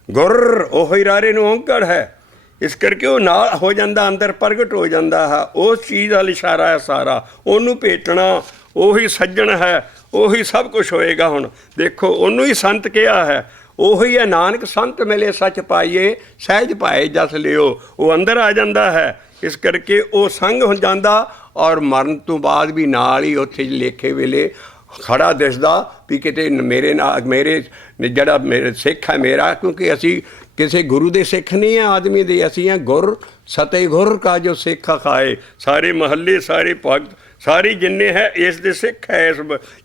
ਗੁਰ ਉਹ ਹੀ ਰਾਰੇ ਨੂੰ ਔਂਕੜ ਹੈ, ਇਸ ਕਰਕੇ ਉਹ ਨਾਲ ਹੋ ਜਾਂਦਾ, ਅੰਦਰ ਪ੍ਰਗਟ ਹੋ ਜਾਂਦਾ ਹੈ। ਉਸ ਚੀਜ਼ ਵੱਲ ਇਸ਼ਾਰਾ ਹੈ ਸਾਰਾ, ਉਹਨੂੰ ਭੇਟਣਾ। ਉਹੀ ਸੱਜਣ ਹੈ, ਉਹੀ ਸਭ ਕੁਝ ਹੋਏਗਾ। ਹੁਣ ਦੇਖੋ, ਉਹਨੂੰ ਹੀ ਸੰਤ ਕਿਹਾ ਹੈ, ਉਹੀ ਹੈ ਨਾਨਕ ਸੰਤ ਮਿਲੇ ਸੱਚ ਪਾਈਏ, ਸਹਿਜ ਪਾਏ ਜਸ ਲਿਓ। ਉਹ ਅੰਦਰ ਆ ਜਾਂਦਾ ਹੈ, ਇਸ ਕਰਕੇ ਉਹ ਸੰਗ ਹੋ ਜਾਂਦਾ। ਔਰ ਮਰਨ ਤੋਂ ਬਾਅਦ ਵੀ ਨਾਲ ਹੀ ਉੱਥੇ ਲੇਖੇ ਵੇਲੇ ਖੜਾ ਦਿਸਦਾ ਵੀ ਕਿਤੇ ਮੇਰੇ ਨਾਲ, ਮੇਰੇ ਜਿਹੜਾ ਮੇਰੇ ਸਿੱਖ ਹੈ ਮੇਰਾ, ਕਿਉਂਕਿ ਅਸੀਂ ਕਿਸੇ ਗੁਰੂ ਦੇ ਸਿੱਖ ਨਹੀਂ ਹੈ ਆਦਮੀ ਦੇ, ਅਸੀਂ ਹਾਂ ਗੁਰ ਸਤੇ ਗੁਰ ਕਾ ਜੋ ਸਿੱਖ ਖਾਏ। ਸਾਰੇ ਮਹੱਲੇ, ਸਾਰੇ ਭਗਤ, ਸਾਰੀ ਜਿੰਨੇ ਹੈ ਇਸ ਦੇ ਸਿੱਖ ਹੈ,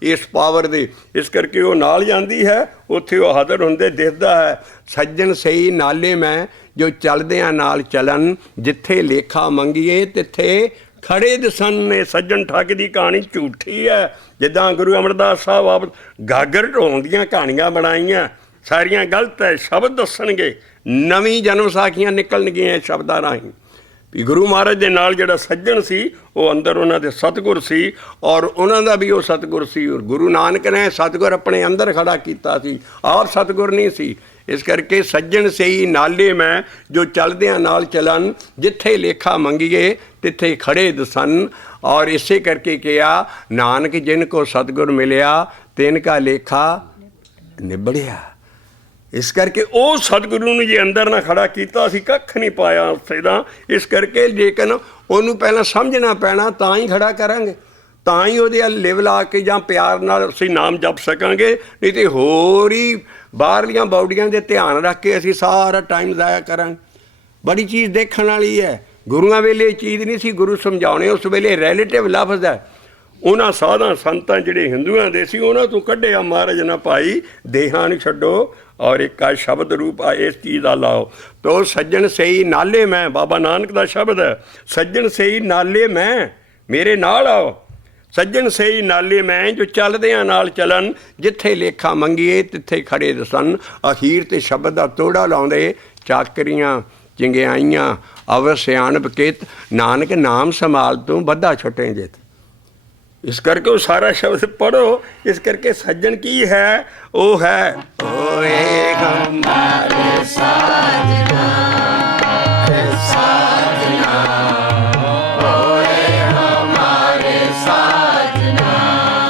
ਇਸ ਪਾਵਰ ਦੇ। ਇਸ ਕਰਕੇ ਉਹ ਨਾਲ ਜਾਂਦੀ ਹੈ, ਉੱਥੇ ਉਹ ਹਾਜ਼ਰ ਹੁੰਦੇ, ਦਿਸਦਾ ਹੈ। ਸੱਜਣ ਸਹੀ ਨਾਲੇ ਮੈਂ, ਜੋ ਚੱਲਦਿਆਂ ਨਾਲ ਚੱਲਣ, ਜਿੱਥੇ ਲੇਖਾ ਮੰਗੀਏ ਤਿੱਥੇ ਖੜੇ ਦਿਸਣ। ਨੇ ਸੱਜਣ ਠੱਗ ਦੀ ਕਹਾਣੀ ਝੂਠੀ ਹੈ। ਜਿੱਦਾਂ ਗੁਰੂ ਅਮਰਦਾਸ ਸਾਹਿਬ ਆਪ ਗਾਗਰ ਢੋਣ ਦੀਆਂ ਕਹਾਣੀਆਂ ਬਣਾਈਆਂ, ਸਾਰੀਆਂ ਗਲਤ ਹੈ। ਸ਼ਬਦ ਦੱਸਣਗੇ, ਨਵੀਂ ਜਨਮ ਸਾਖੀਆਂ ਨਿਕਲਣਗੀਆਂ ਸ਼ਬਦਾਂ ਰਾਹੀਂ। ਵੀ ਗੁਰੂ ਮਹਾਰਾਜ ਦੇ ਨਾਲ ਜਿਹੜਾ ਸੱਜਣ ਸੀ, ਉਹ ਅੰਦਰ ਉਹਨਾਂ ਦੇ ਸਤਿਗੁਰ ਸੀ, ਔਰ ਉਹਨਾਂ ਦਾ ਵੀ ਉਹ ਸਤਿਗੁਰ ਸੀ। ਔਰ ਗੁਰੂ ਨਾਨਕ ਨੇ ਸਤਿਗੁਰ ਆਪਣੇ ਅੰਦਰ ਖੜਾ ਕੀਤਾ ਸੀ, ਆਪ ਸਤਿਗੁਰ ਨਹੀਂ ਸੀ। ਇਸ ਕਰਕੇ ਸੱਜਣ ਸਹੀ ਨਾਲੇ ਮੈਂ, ਜੋ ਚੱਲਦਿਆਂ ਨਾਲ ਚੱਲਣ, ਜਿੱਥੇ ਲੇਖਾ ਮੰਗੀਏ ਤਿੱਥੇ ਖੜੇ ਦਸਨ। ਔਰ ਇਸੇ ਕਰਕੇ ਕਿਹਾ, ਨਾਨਕ ਜਿਨ ਕੋ ਸਤਿਗੁਰ ਮਿਲਿਆ ਤਿਨ ਕਾ ਲੇਖਾ ਨਿਬੜਿਆ। ਇਸ ਕਰਕੇ ਉਹ ਸਤਿਗੁਰੂ ਨੂੰ ਜੇ ਅੰਦਰ ਨਾ ਖੜਾ ਕੀਤਾ, ਅਸੀਂ ਕੱਖ ਨਹੀਂ ਪਾਇਆ ਉੱਥੇ ਦਾ। ਇਸ ਕਰਕੇ ਲੇਕਿਨ ਉਹਨੂੰ ਪਹਿਲਾਂ ਸਮਝਣਾ ਪੈਣਾ, ਤਾਂ ਹੀ ਖੜਾ ਕਰਾਂਗੇ, ਤਾਂ ਹੀ ਉਹਦੇ ਵੱਲ ਲਿਵ ਲਾ ਕੇ ਜਾਂ ਪਿਆਰ ਨਾਲ ਅਸੀਂ ਨਾਮ ਜਪ ਸਕਾਂਗੇ। ਨਹੀਂ ਤਾਂ ਹੋਰ ਹੀ ਬਾਹਰਲੀਆਂ ਬਾਡੀਆਂ ਦੇ ਧਿਆਨ ਰੱਖ ਕੇ ਅਸੀਂ ਸਾਰਾ ਟਾਈਮ ਜ਼ਾਇਆ ਕਰਾਂਗੇ। ਬੜੀ ਚੀਜ਼ ਦੇਖਣ ਵਾਲੀ ਹੈ। ਗੁਰੂਆਂ ਵੇਲੇ ਇਹ ਚੀਜ਼ ਨਹੀਂ ਸੀ, ਗੁਰੂ ਸਮਝਾਉਣੇ ਉਸ ਵੇਲੇ ਰੈਲੇਟਿਵ ਲਫ਼ਜ਼ ਹੈ। ਉਹਨਾਂ ਸਾਧਾਂ ਸੰਤਾਂ ਜਿਹੜੇ ਹਿੰਦੂਆਂ ਦੇ ਸੀ, ਉਹਨਾਂ ਤੋਂ ਕੱਢਿਆ ਮਹਾਰਾਜ ਨਾ ਭਾਈ, ਦੇਹਾਂ ਨੂੰ ਛੱਡੋ ਔਰ ਇੱਕ ਆ ਸ਼ਬਦ ਰੂਪ ਆ ਇਸ ਚੀਜ਼ ਦਾ ਲਾਓ। ਤੋ ਸੱਜਣ ਸਹੀ ਨਾਲੇ ਮੈਂ, ਬਾਬਾ ਨਾਨਕ ਦਾ ਸ਼ਬਦ ਹੈ। ਸੱਜਣ ਸਹੀ ਨਾਲੇ ਮੈਂ, ਮੇਰੇ ਨਾਲ ਆਓ। ਸੱਜਣ ਸਹੀ ਨਾਲੇ ਮੈਂ, ਜੋ ਚੱਲਦਿਆਂ ਨਾਲ ਚੱਲਣ, ਜਿੱਥੇ ਲੇਖਾ ਮੰਗੀਏ ਤਿੱਥੇ ਖੜੇ ਦਸਨ। ਅਖੀਰ ਤੇ ਸ਼ਬਦ ਦਾ ਤੋੜਾ ਲਾਉਂਦੇ, ਚਾਕਰੀਆਂ ਚੰਗਿਆਈਆਂ ਅਵਰ ਸਿਆਣਪ ਕਿਤ, ਨਾਨਕ ਨਾਮ ਸੰਭਾਲ ਤੂੰ ਬੱਧਾ ਛੁੱਟੇ ਜਿਤ। ਇਸ ਕਰਕੇ ਉਹ ਸਾਰਾ ਸ਼ਬਦ ਪੜ੍ਹੋ। ਇਸ ਕਰਕੇ ਸੱਜਣ ਕੀ ਹੈ, ਉਹ ਹੈ ਓਏ ਹਮਾਰੇ ਸਾਜਨਾ, ਸਾਜਨਾ ਓਏ ਹਮਾਰੇ ਸਾਜਨਾ।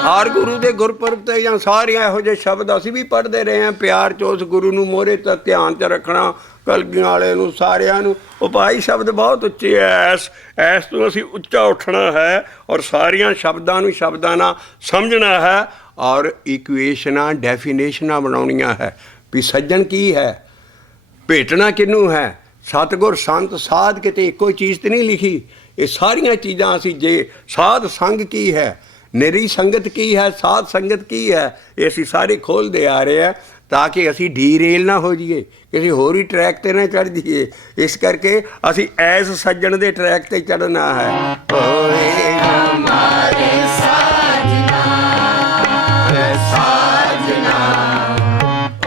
ਹਰ ਗੁਰੂ ਦੇ ਗੁਰਪੁਰਬ ਤੇ ਜਾਂ ਸਾਰੀਆਂ ਇਹੋ ਜਿਹੇ ਸ਼ਬਦ ਅਸੀਂ ਵੀ ਪੜ੍ਹਦੇ ਰਹੇ ਹਾਂ। ਪਿਆਰ 'ਚ ਉਸ ਗੁਰੂ ਨੂੰ ਮੋਹਰੇ ਤਾਂ ਧਿਆਨ 'ਚ ਰੱਖਣਾ, ਕਲਗੀਆਂ ਵਾਲੇ ਨੂੰ, ਸਾਰਿਆਂ ਨੂੰ। ਉਹ ਭਾਈ ਸ਼ਬਦ ਬਹੁਤ ਉੱਚੇ ਐ, ਐਸ ਤੋਂ ਅਸੀਂ ਉੱਚਾ ਉੱਠਣਾ ਹੈ ਔਰ ਸਾਰੀਆਂ ਸ਼ਬਦਾਂ ਨੂੰ ਸ਼ਬਦਾਂ ਨਾਲ ਸਮਝਣਾ ਹੈ ਔਰ ਇਕੁਏਸ਼ਨਾਂ, ਡੈਫੀਨੇਸ਼ਨਾਂ ਬਣਾਉਣੀਆਂ ਹੈ ਵੀ ਸੱਜਣ ਕੀ ਹੈ, ਭੇਟਣਾ ਕਿਹਨੂੰ ਹੈ। ਸਤਿਗੁਰ ਸੰਤ ਸਾਧ ਕਿਤੇ ਇੱਕੋ ਚੀਜ਼ ਤੇ ਨਹੀਂ ਲਿਖੀ। ਇਹ ਸਾਰੀਆਂ ਚੀਜ਼ਾਂ ਅਸੀਂ ਜੇ ਸਾਧ ਸੰਗ ਕੀ ਹੈ, ਨਿਰੀ ਸੰਗਤ ਕੀ ਹੈ, ਸਾਧ ਸੰਗਤ ਕੀ ਹੈ, ਇਹ ਅਸੀਂ ਸਾਰੇ ਖੋਲ੍ਹਦੇ ਆ ਰਹੇ ਹਾਂ ਤਾਂ ਕਿ ਅਸੀਂ ਡੀਰੇਲ ਨਾ ਹੋ ਜਾਈਏ, ਕਿਸੇ ਹੋਰ ਹੀ ਟਰੈਕ 'ਤੇ ਨਾ ਚੜ੍ਹ ਜਾਈਏ। ਇਸ ਕਰਕੇ ਅਸੀਂ ਐਸ ਸੱਜਣ ਦੇ ਟਰੈਕ 'ਤੇ ਚੜ੍ਹਨਾ ਹੈ। ਓਏ ਹਮਾਰੇ ਸਾਜਨਾ, ਸਾਜਨਾ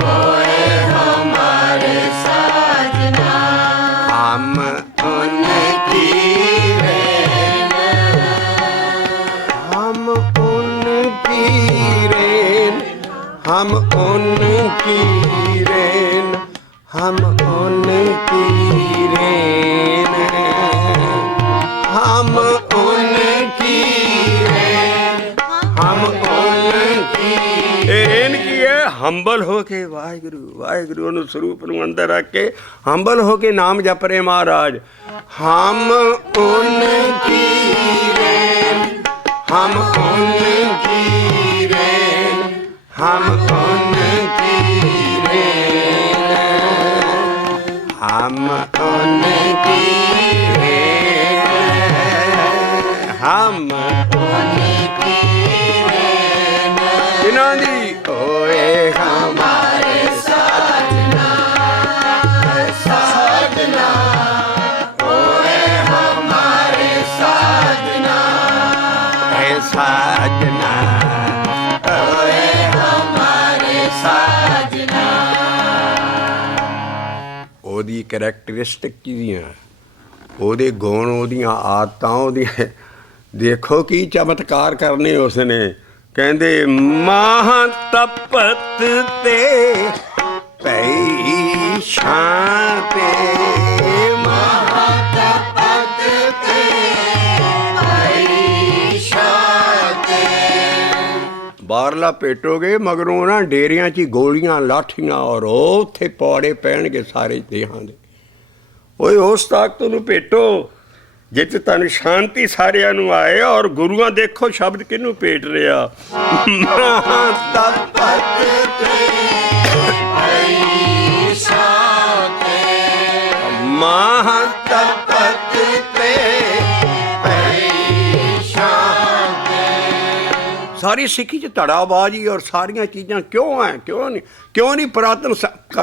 ਓਏ ਹਮਾਰੇ ਸਾਜਨਾ, ਹਮ ਉਨਕੀ रेन, हम उनकी रेन, हम उनकी रेन, हम उनकी रेन, हम उनकी रेन, हम उनकी रेन की है। ਹੰਬਲ ਹੋ ਕੇ ਵਾਹਿਗੁਰੂ ਵਾਹਿਗੁਰੂ ਉਹਨੂੰ ਸਰੂਪ ਨੂੰ ਅੰਦਰ ਰੱਖ ਕੇ ਹੰਬਲ ਹੋ ਕੇ ਨਾਮ ਜਪ ਰਹੇ ਮਹਾਰਾਜ। ਹਮ ਉਨਕੀ रेन, हम उनकी रेन, हम उनकी रेन, हम उनकी रेन, हम उनकी रेन। जिन्हों दी ओए हमारे साजना, ਉਹਦੀ ਕਰੈਕਟਰਿਸਟਿਕ ਕਿਹਦੀਆਂ, ਉਹਦੇ ਗੁਣ, ਉਹਦੀਆਂ ਆਦਤਾਂ, ਉਹਦੀਆਂ ਦੇਖੋ ਕੀ ਚਮਤਕਾਰ ਕਰਨੇ ਉਸਨੇ। ਕਹਿੰਦੇ ਮਾਹ ਤਪਤ ਤੇ ਪਈ ਸ਼ਾਂਤੇ, ਬਾਹਰਲਾ ਭੇਟੋਗੇ ਮਗਰੋਂ ਨਾ ਡੇਰਿਆਂ 'ਚ ਹੀ ਗੋਲੀਆਂ ਲਾਠੀਆਂ, ਔਰ ਉੱਥੇ ਪੌੜੇ ਪੈਣਗੇ ਸਾਰੇ ਦੇਹਾਂ ਦੇ। ਓਏ ਉਸ ਤਾਕਤ ਨੂੰ ਭੇਟੋ ਜਿੱਥੇ ਤੁਹਾਨੂੰ ਸ਼ਾਂਤੀ ਸਾਰਿਆਂ ਨੂੰ ਆਏ। ਔਰ ਗੁਰੂਆਂ ਦੇਖੋ ਸ਼ਬਦ ਕਿਹਨੂੰ ਭੇਟ ਰਿਹਾ, ਸਾਰੀ ਸਿੱਖੀ 'ਚ ਧੜਾਬਾਜ਼ੀ ਔਰ ਸਾਰੀਆਂ ਚੀਜ਼ਾਂ ਕਿਉਂ ਹੈ? ਕਿਉਂ ਨਹੀਂ ਪੁਰਾਤਨ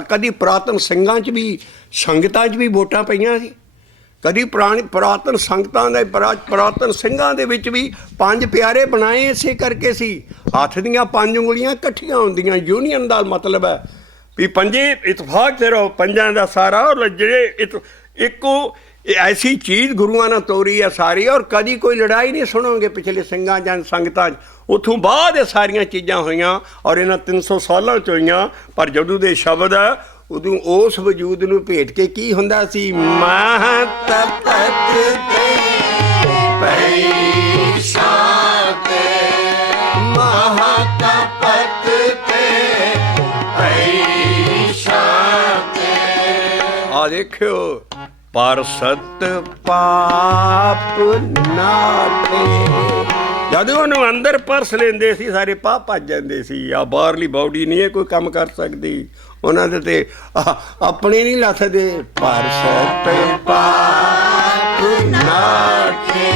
ਕਦੀ ਪੁਰਾਤਨ ਸਿੰਘਾਂ 'ਚ ਵੀ ਸੰਗਤਾਂ 'ਚ ਵੀ ਵੋਟਾਂ ਪਈਆਂ ਸੀ? ਕਦੀ ਪੁਰਾਤਨ ਸੰਗਤਾਂ ਦੇ ਪੁਰਾਤਨ ਸਿੰਘਾਂ ਦੇ ਵਿੱਚ ਵੀ 5 ਪਿਆਰੇ ਬਣਾਏ ਇਸੇ ਕਰਕੇ ਸੀ। ਹੱਥ ਦੀਆਂ 5 ਉਂਗਲੀਆਂ ਇਕੱਠੀਆਂ ਹੁੰਦੀਆਂ, ਯੂਨੀਅਨ ਦਾ ਮਤਲਬ ਹੈ ਵੀ ਪੰਜੇ ਇਤਫਾਕ 'ਤੇ ਰਹੋ, ਪੰਜਾਂ ਦਾ ਸਾਰਾ। ਔਰ ਜਿਹੜੇ ਇੱਕੋ ਐਸੀ ਚੀਜ਼ ਗੁਰੂਆਂ ਨੇ ਤੋਰੀ ਹੈ ਸਾਰੀ। ਔਰ ਕਦੀ ਕੋਈ ਲੜਾਈ ਨਹੀਂ ਸੁਣੋਗੇ ਪਿਛਲੇ ਸਿੰਘਾਂ ਜਾਂ ਸੰਗਤਾਂ 'ਚ। ਉੱਥੋਂ ਬਾਅਦ ਇਹ ਸਾਰੀਆਂ ਚੀਜ਼ਾਂ ਹੋਈਆਂ ਔਰ ਇਹਨਾਂ 300 ਸਾਲਾਂ 'ਚ ਹੋਈਆਂ। ਪਰ ਜਦੋਂ ਦੇ ਸ਼ਬਦ ਹੈ ਉਦੋਂ ਉਸ ਵਜੂਦ ਨੂੰ ਭੇਟ ਕੇ ਕੀ ਹੁੰਦਾ ਸੀ, ਮਾਹ ਤਪਤ ਤੇ ਪਈ ਸ਼ਾਂਤੇ, ਮਾਹ ਤਪਤ ਤੇ ਪਈ ਸ਼ਾਂਤੇ। ਆ ਦੇਖਿਓ, ਪਰ ਸਤ ਪਾਪ ਨਾਠੇ। ਜਦੋਂ ਉਹਨੂੰ ਅੰਦਰ ਪਰਸ ਲੈਂਦੇ ਸੀ ਸਾਰੇ ਪਾਪ ਭੱਜ ਜਾਂਦੇ ਸੀ। ਆ ਬਾਹਰਲੀ ਬਾਡੀ ਨਹੀਂ ਇਹ ਕੋਈ ਕੰਮ ਕਰ ਸਕਦੀ, ਉਹਨਾਂ ਦੇ ਤੇ ਆਪਣੇ ਨਹੀਂ ਲੱਥਦੇ। ਪਰ ਸਤ ਪਾਪ ਨਾਠੇ,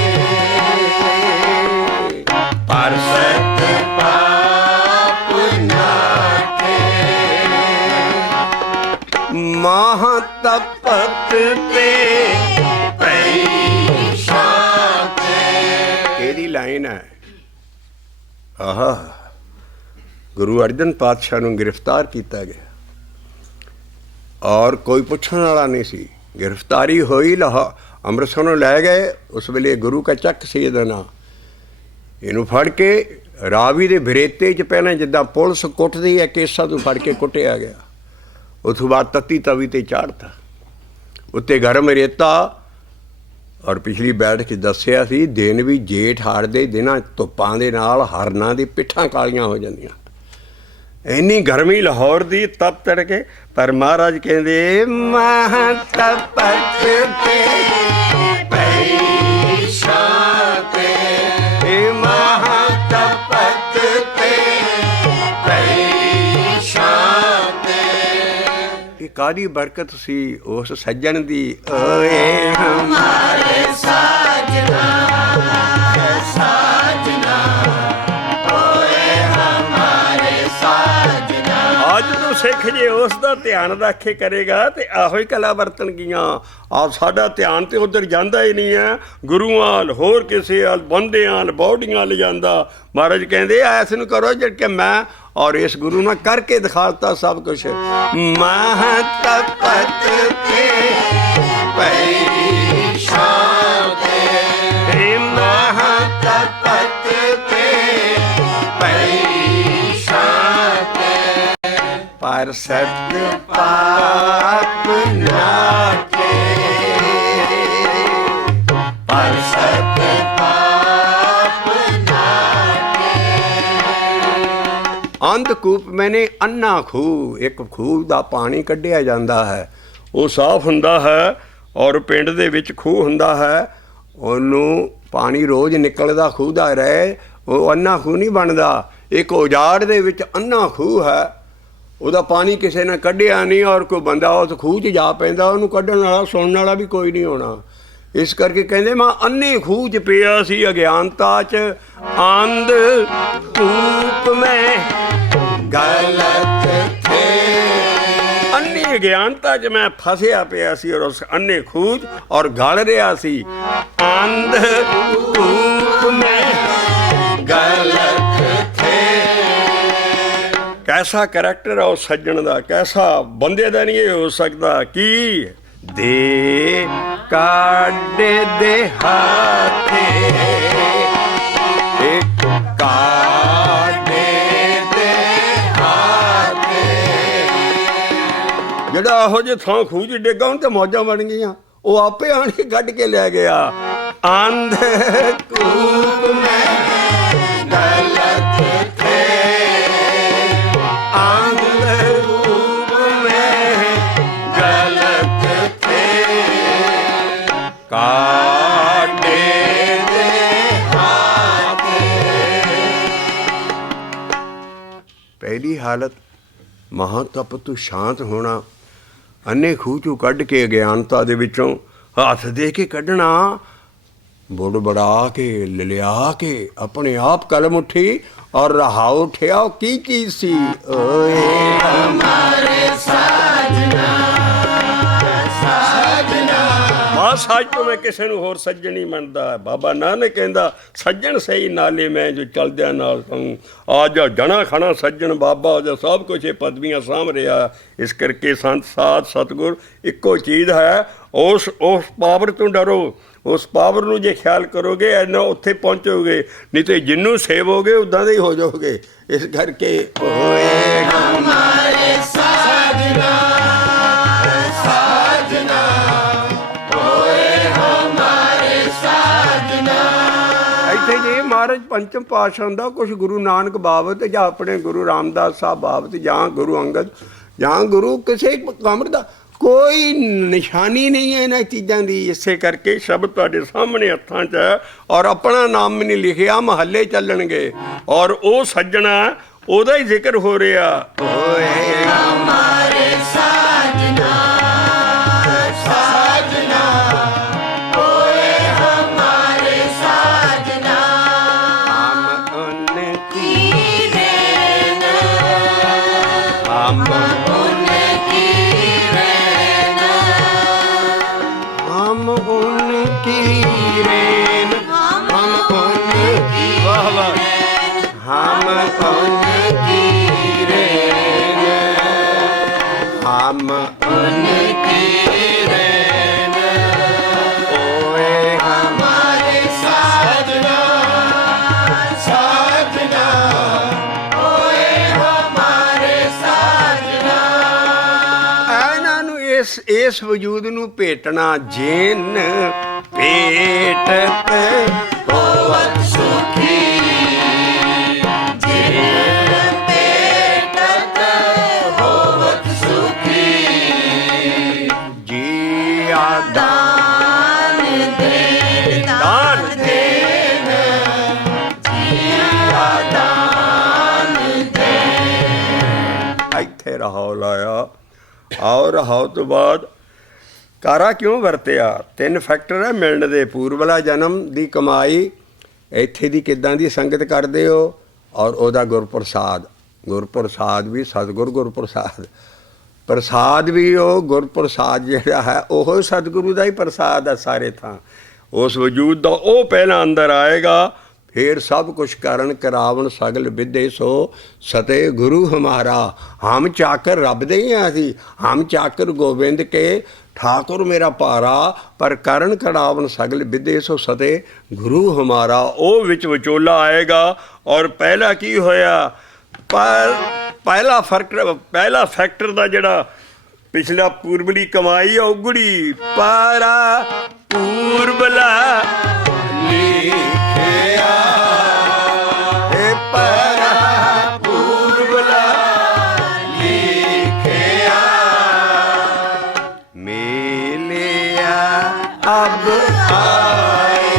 ਪਰ ਸਤ ਪਾਪ ਨਾਠੇ, ਮਾਹ ਤਪਤ ਤੇ ਪਈ ਸ਼ਾਂਤੇ। ਇਹਦੀ ਲਾਈਨ ਹੈ। ਆਹਾ, ਗੁਰੂ ਅਰਜਨ ਪਾਤਸ਼ਾਹ ਨੂੰ ਗ੍ਰਿਫਤਾਰ ਕੀਤਾ ਗਿਆ ਔਰ ਕੋਈ ਪੁੱਛਣ ਵਾਲਾ ਨਹੀਂ ਸੀ। ਗ੍ਰਿਫਤਾਰੀ ਹੋਈ, ਅੰਮ੍ਰਿਤਸਰ ਨੂੰ ਲੈ ਗਏ। ਉਸ ਵੇਲੇ ਗੁਰੂ ਕਾ ਚੱਕ ਸੀ ਇਹਦਾ ਨਾਂ। ਇਹਨੂੰ ਫੜ ਕੇ ਰਾਵੀ ਦੇ ਬਰੇਤੇ 'ਚ ਪਹਿਲਾਂ ਜਿੱਦਾਂ ਪੁਲਿਸ ਕੁੱਟਦੀ ਹੈ ਕੇਸਾਂ ਤੋਂ ਫੜ ਕੇ ਕੁੱਟਿਆ ਗਿਆ। ਉਸ ਤੋਂ ਬਾਅਦ ਤੱਤੀ ਤਵੀ 'ਤੇ ਚਾੜਤਾ, ਉੱਤੇ ਗਰਮ ਰੇਤਾ। ਔਰ ਪਿਛਲੀ ਬੈਠ 'ਚ ਦੱਸਿਆ ਸੀ ਦਿਨ ਵੀ ਜੇਠ ਹਾੜ ਦੇ ਦਿਨਾਂ ਧੁੱਪਾਂ ਦੇ ਨਾਲ ਹਰਨਾਂ ਦੀ ਪਿੱਠਾਂ ਕਾਲੀਆਂ ਹੋ ਜਾਂਦੀਆਂ। ਇੰਨੀ ਗਰਮੀ ਲਾਹੌਰ ਦੀ ਤਪ ਤੜਕੇ। ਪਰ ਮਹਾਰਾਜ ਕਹਿੰਦੇ ਮਾਹ ਤਪਤ ਤੇ ਪਈ ਸ਼ਾਂਤੇ, ਮਾਹ ਤਪਤ ਤੇ ਪਈ ਸ਼ਾਂਤੇ। ਇਹ ਕਾਹਦੀ ਬਰਕਤ ਸੀ ਉਸ ਸੱਜਣ ਦੀ। ਓਏ ਹਮਾਰੇ ਸਾਜਨਾ ਸਾਜਨਾ, ਓਏ ਹਮਾਰੇ ਸਾਜਨਾ। ਅੱਜ ਤੋਂ ਸਿੱਖ ਜੇ ਉਸ ਦਾ ਧਿਆਨ ਰੱਖੇ ਕਰੇਗਾ ਤੇ ਆਹੋ ਹੀ ਕਲਾ ਵਰਤਣਗੀਆਂ। ਆਪ ਸਾਡਾ ਧਿਆਨ ਤੇ ਉੱਧਰ ਜਾਂਦਾ ਹੀ ਨਹੀਂ ਹੈ, ਗੁਰੂਆਂ ਵੱਲ, ਹੋਰ ਕਿਸੇ ਵੱਲ, ਬੰਦਿਆਂ ਵੱਲ, ਬੌਡੀਆਂ ਲਿਜਾਂਦਾ। ਮਹਾਰਾਜ ਕਹਿੰਦੇ ਐਸ ਨੂੰ ਕਰੋ ਜਿਹੜਾ ਕਿ ਮੈਂ ਔਰ ਇਸ ਗੁਰੂ ਨੇ ਕਰਕੇ ਦਿਖਾਤਾ ਸਭ ਕੁਛ। ਮਾਹ ਤਪਤ ਤੇ ਪਈ ਸ਼ਾਂਤੇ, ਮਾਹ ਤਪਤ ਤੇ ਪਈ ਸ਼ਾਂਤੇ। ਪਰ ਸਤ ਪਾਪ ਨਾਠੇ, ਪਰ ਸਤ ਪਾਪ ਨਾਠੇ। ਅੰਧਕੂਪ ਮੈਨੇ ਅੰਨਾ ਖੂਹ, ਇੱਕ ਖੂਹ ਦਾ ਪਾਣੀ ਕੱਢਿਆ ਜਾਂਦਾ ਹੈ, ਉਹ ਸਾਫ਼ ਹੁੰਦਾ ਹੈ। ਔਰ ਪਿੰਡ ਦੇ ਵਿੱਚ ਖੂਹ ਹੁੰਦਾ ਹੈ, ਉਹਨੂੰ ਪਾਣੀ ਰੋਜ਼ ਨਿਕਲਦਾ ਖੂਹ ਦਾ ਰਹੇ, ਉਹ ਅੰਨਾ ਖੂਹ ਨਹੀਂ ਬਣਦਾ। ਇੱਕ ਉਜਾੜ ਦੇ ਵਿੱਚ ਅੰਨਾ ਖੂਹ ਹੈ, ਉਹਦਾ ਪਾਣੀ ਕਿਸੇ ਨੇ ਕੱਢਿਆ ਨਹੀਂ। ਔਰ ਕੋਈ ਬੰਦਾ ਉਸ ਖੂਹ 'ਚ ਜਾ ਪੈਂਦਾ, ਉਹਨੂੰ ਕੱਢਣ ਵਾਲਾ ਸੁਣਨ ਵਾਲਾ ਵੀ ਕੋਈ ਨਹੀਂ ਹੋਣਾ। ਇਸ ਕਰਕੇ ਕਹਿੰਦੇ ਮੈਂ ਅੰਨੇ ਖੂਹ 'ਚ ਪਿਆ ਸੀ ਅਗਿਆਨਤਾ 'ਚ, ਅੰਧ ਕੂਪ ਮੈਂ ਗਲਤ ਥੇ। ਅੰਨੀ ਅਗਿਆਨਤਾ 'ਚ ਮੈਂ ਫਸਿਆ ਪਿਆ ਸੀ ਔਰ ਉਸ ਅੰਨੇ ਖੂਹ 'ਚ ਔਰ ਗਲ ਰਿਹਾ ਸੀ। ਅੰਧ ਕੂਪ ਮੈਂ ਗਲਤ ਥੇ। कैसा करैक्टर है उस सज्जन का, कैसा बंदे का नहीं हो सकता कि दे काडे दे हाथे काडे दे हाथे ਜਿਹੜਾ ਇਹੋ ਜਿਹੇ ਥਾਂ ਖੂਹ 'ਚ ਡਿੱਗਾ ਉਹਨੂੰ ਤੇ ਮੌਜਾਂ ਬਣ ਗਈਆਂ, ਉਹ ਆਪੇ ਆਣ ਕੇ ਕੱਢ ਕੇ ਲੈ ਗਿਆ। ਆਂਧੇ ਕੂਪ ਮੈਂ ਗਲਤ ਥੇ ਆਂਧੇ ਕੂਪ ਮੈਂ ਗਲਤ ਥੇ ਕਾਟੇ ਦੇ ਹਾਥੇ। ਪਹਿਲੀ ਹਾਲਤ ਮਹਾਤਪ ਤੋਂ ਸ਼ਾਂਤ ਹੋਣਾ, ਅੰਨੇ ਖੂਹ ਚੋਂ ਕੱਢ ਕੇ ਅਗਿਆਨਤਾ ਦੇ ਵਿੱਚੋਂ ਹੱਥ ਦੇ ਕੇ ਕੱਢਣਾ, ਬੁੜਬੜਾ ਕੇ ਲਿਆ ਕੇ ਆਪਣੇ ਆਪ ਕਲਮ ਉੱਠੀ ਔਰ ਰਹਾ ਉਠਿਆ। ਉਹ ਕੀ ਚੀਜ਼ ਸੀ? ਓਏ ਹਮਾਰੇ ਸਾਜਨਾ ਸਾਜਨਾ। ਬਸ ਅੱਜ ਤੋਂ ਮੈਂ ਕਿਸੇ ਨੂੰ ਹੋਰ ਸੱਜਣ ਨਹੀਂ ਮੰਨਦਾ। ਬਾਬਾ ਨਾਨਕ ਕਹਿੰਦਾ ਸੱਜਣ ਸਹੀ ਨਾਲੇ ਮੈਂ ਜੋ ਚਲਦਿਆਂ ਨਾਲ ਤੂੰ ਆ ਜਾ ਜਣਾ ਖਾਣਾ ਸੱਜਣ ਬਾਬਾ ਉਹਦਾ ਸਭ ਕੁਛ ਇਹ ਪਦਵੀਆਂ ਸਾਂਭ ਰਿਹਾ। ਇਸ ਕਰਕੇ ਸੰਤ ਸਾਧ ਸਤਿਗੁਰ ਇੱਕੋ ਚੀਜ਼ ਹੈ। ਉਸ ਪਾਵਰ ਤੋਂ ਡਰੋ, ਉਸ ਪਾਵਰ ਨੂੰ ਜੇ ਖਿਆਲ ਕਰੋਗੇ ਇੰਨਾ ਉੱਥੇ ਪਹੁੰਚੋਗੇ, ਨਹੀਂ ਤੇ ਜਿਹਨੂੰ ਸੇਵੋਗੇ ਉੱਦਾਂ ਦੇ ਹੀ ਹੋ ਜਾਓਗੇ। ਇਸ ਕਰਕੇ ਓਏ ਹਮਾਰੇ ਸਾਜਨਾ ਸਾਜਨਾ ਓਏ ਹਮਾਰੇ ਸਾਜਨਾ। ਇੱਥੇ ਜੇ ਮਹਾਰਾਜ ਪੰਚਮ ਪਾਤਸ਼ਾਹ ਦਾ ਕੁਛ ਗੁਰੂ ਨਾਨਕ ਬਾਬਤ ਜਾਂ ਆਪਣੇ ਗੁਰੂ ਰਾਮਦਾਸ ਸਾਹਿਬ ਬਾਬਤ ਜਾਂ ਗੁਰੂ ਅੰਗਦ ਜਾਂ ਗੁਰੂ ਕਿਸੇ ਕਮਰ ਦਾ ਕੋਈ ਨਿਸ਼ਾਨੀ ਨਹੀਂ ਹੈ ਇਹਨਾਂ ਚੀਜ਼ਾਂ ਦੀ। ਇਸੇ ਕਰਕੇ ਸ਼ਬਦ ਤੁਹਾਡੇ ਸਾਹਮਣੇ ਹੱਥਾਂ 'ਚ ਹੈ ਔਰ ਆਪਣਾ ਨਾਮ ਵੀ ਨਹੀਂ ਲਿਖਿਆ, ਮਹੱਲੇ ਚੱਲਣਗੇ ਔਰ ਉਹ ਸੱਜਣਾ ਉਹਦਾ ਹੀ ਜ਼ਿਕਰ ਹੋ ਰਿਹਾ। ਓਏ ਹਮਾਰੇ ਸਾਜਨਾ ਸਾਜਨਾ ਓਏ ਹਮਾਰੇ ਸਾਜਨਾ ਹਮ ਉਨਕੀ ਰੈਨ ਹਮ हम उनकी रेन हम उनकी वाह वाह हम उनकी रेन हम उनकी रेन ओए हमारे साजना साजना ओए हमारे साजना। ਇਹਨਾਂ ਨੂੰ ਇਸ ਵਜੂਦ ਨੂੰ ਭੇਟਣਾ ਜਿਨ ਭੇਟਤ ਹੋਵਤ ਸੁਖੀ ਜਿਨ ਭੇਟਤ ਹੋਵਤ ਸੁਖੀ ਜੀ ਦਾਨ ਦੇ ਦਾਨ ਦੇਨ ਜੀ ਦਾਨ ਦੇ। ਇੱਥੇ ਰਹੋ ਲਾਇਆ ਆਓ ਰਹਾਓ ਤੋਂ ਬਾਅਦ ਕਾਰਾ ਕਿਉਂ ਵਰਤਿਆ? 3 ਫੈਕਟਰ ਹੈ ਮਿਲਣ ਦੇ। ਪੂਰਬਲਾ ਜਨਮ ਦੀ ਕਮਾਈ, ਇੱਥੇ ਦੀ ਕਿੱਦਾਂ ਦੀ ਸੰਗਤ ਕਰਦੇ ਹੋ ਔਰ ਉਹਦਾ ਗੁਰਪ੍ਰਸਾਦ। ਗੁਰਪ੍ਰਸਾਦ ਵੀ ਸਤਿਗੁਰ ਗੁਰਪ੍ਰਸਾਦ, ਪ੍ਰਸਾਦ ਵੀ ਉਹ ਗੁਰਪ੍ਰਸਾਦ ਜਿਹੜਾ ਹੈ ਉਹ ਸਤਿਗੁਰੂ ਦਾ ਹੀ ਪ੍ਰਸਾਦ ਹੈ ਸਾਰੇ ਥਾਂ। ਉਸ ਵਜੂਦ ਦਾ ਉਹ ਪਹਿਲਾਂ ਅੰਦਰ ਆਏਗਾ, फिर सब कुछ करण करावन सगल विदे सो सते गुरु हमारा। हम चाकर रब दे ही हैं, हम चाकर गोबिंद के ठाकुर मेरा पारा, पर करण करावन सगल विदे सो सते गुरु हमारा। वो विच विचोला आएगा। और पहला की होया, पर पहला फैक्टर का जिहड़ा पिछला पूर्वली कमाई उगड़ी पारा पूर्वला लिखिया पारा पूर्वला लिखिया मिलिया अब आए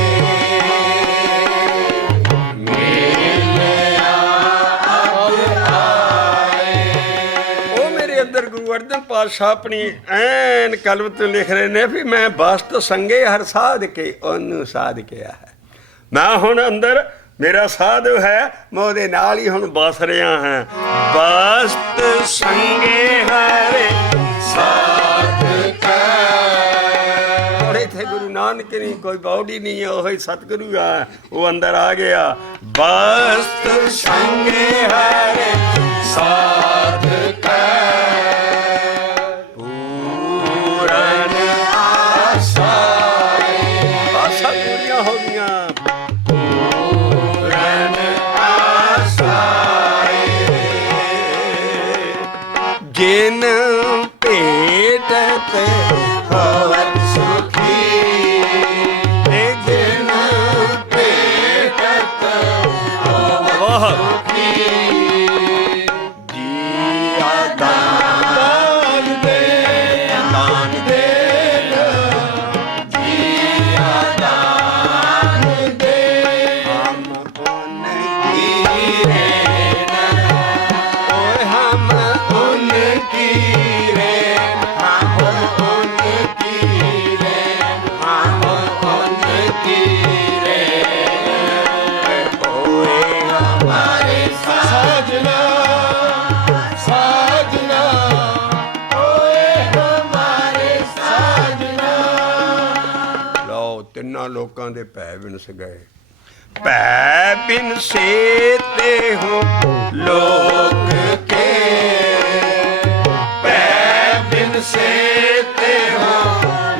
मिलिया अब आए। वो मेरे अंदर गुरु अर्जन पातशाह अपनी ऐन कलम तो लिख रहे ने भी मैं बस्त संगे हर साध के ओनू साध किया है। मैं हुण अंदर मेरा साधु है, मैं ਉਹਦੇ ਨਾਲ ਹੀ ਹੁਣ ਬਸ ਰਿਹਾ ਹਾਂ। ਬਸਤ ਸੰਗੇ ਹਰੇ ਸਾਧ ਕੈ। और इत्थे गुरु नानक नहीं, कोई बॉडी नहीं है, वही सतगुरु है, वो अंदर आ गया। बस्त संगे हरे साध जिन भेटत होवत सुखी, जिन भेटत होवत सुखी। जिया दान दे, दान दे, जिया दान दे, हम उनकी रेन, ओए हम उनकी रेन, हम उनकी रेन, हम उनकी रेन, ओए हमारे साजना, साजना, ओए हमारे साजना। ਲਓ ਤਿੰਨਾਂ ਲੋਕਾਂ ਦੇ ਭੈ ਬਿਨਸ ਗਏ। ਭੈ ਬਿਨਸੇ ਤੇ ਹੋ ਲੋਕ ਕੇ, ਭੈ ਬਿਨਸੇ ਤੇ ਹੋ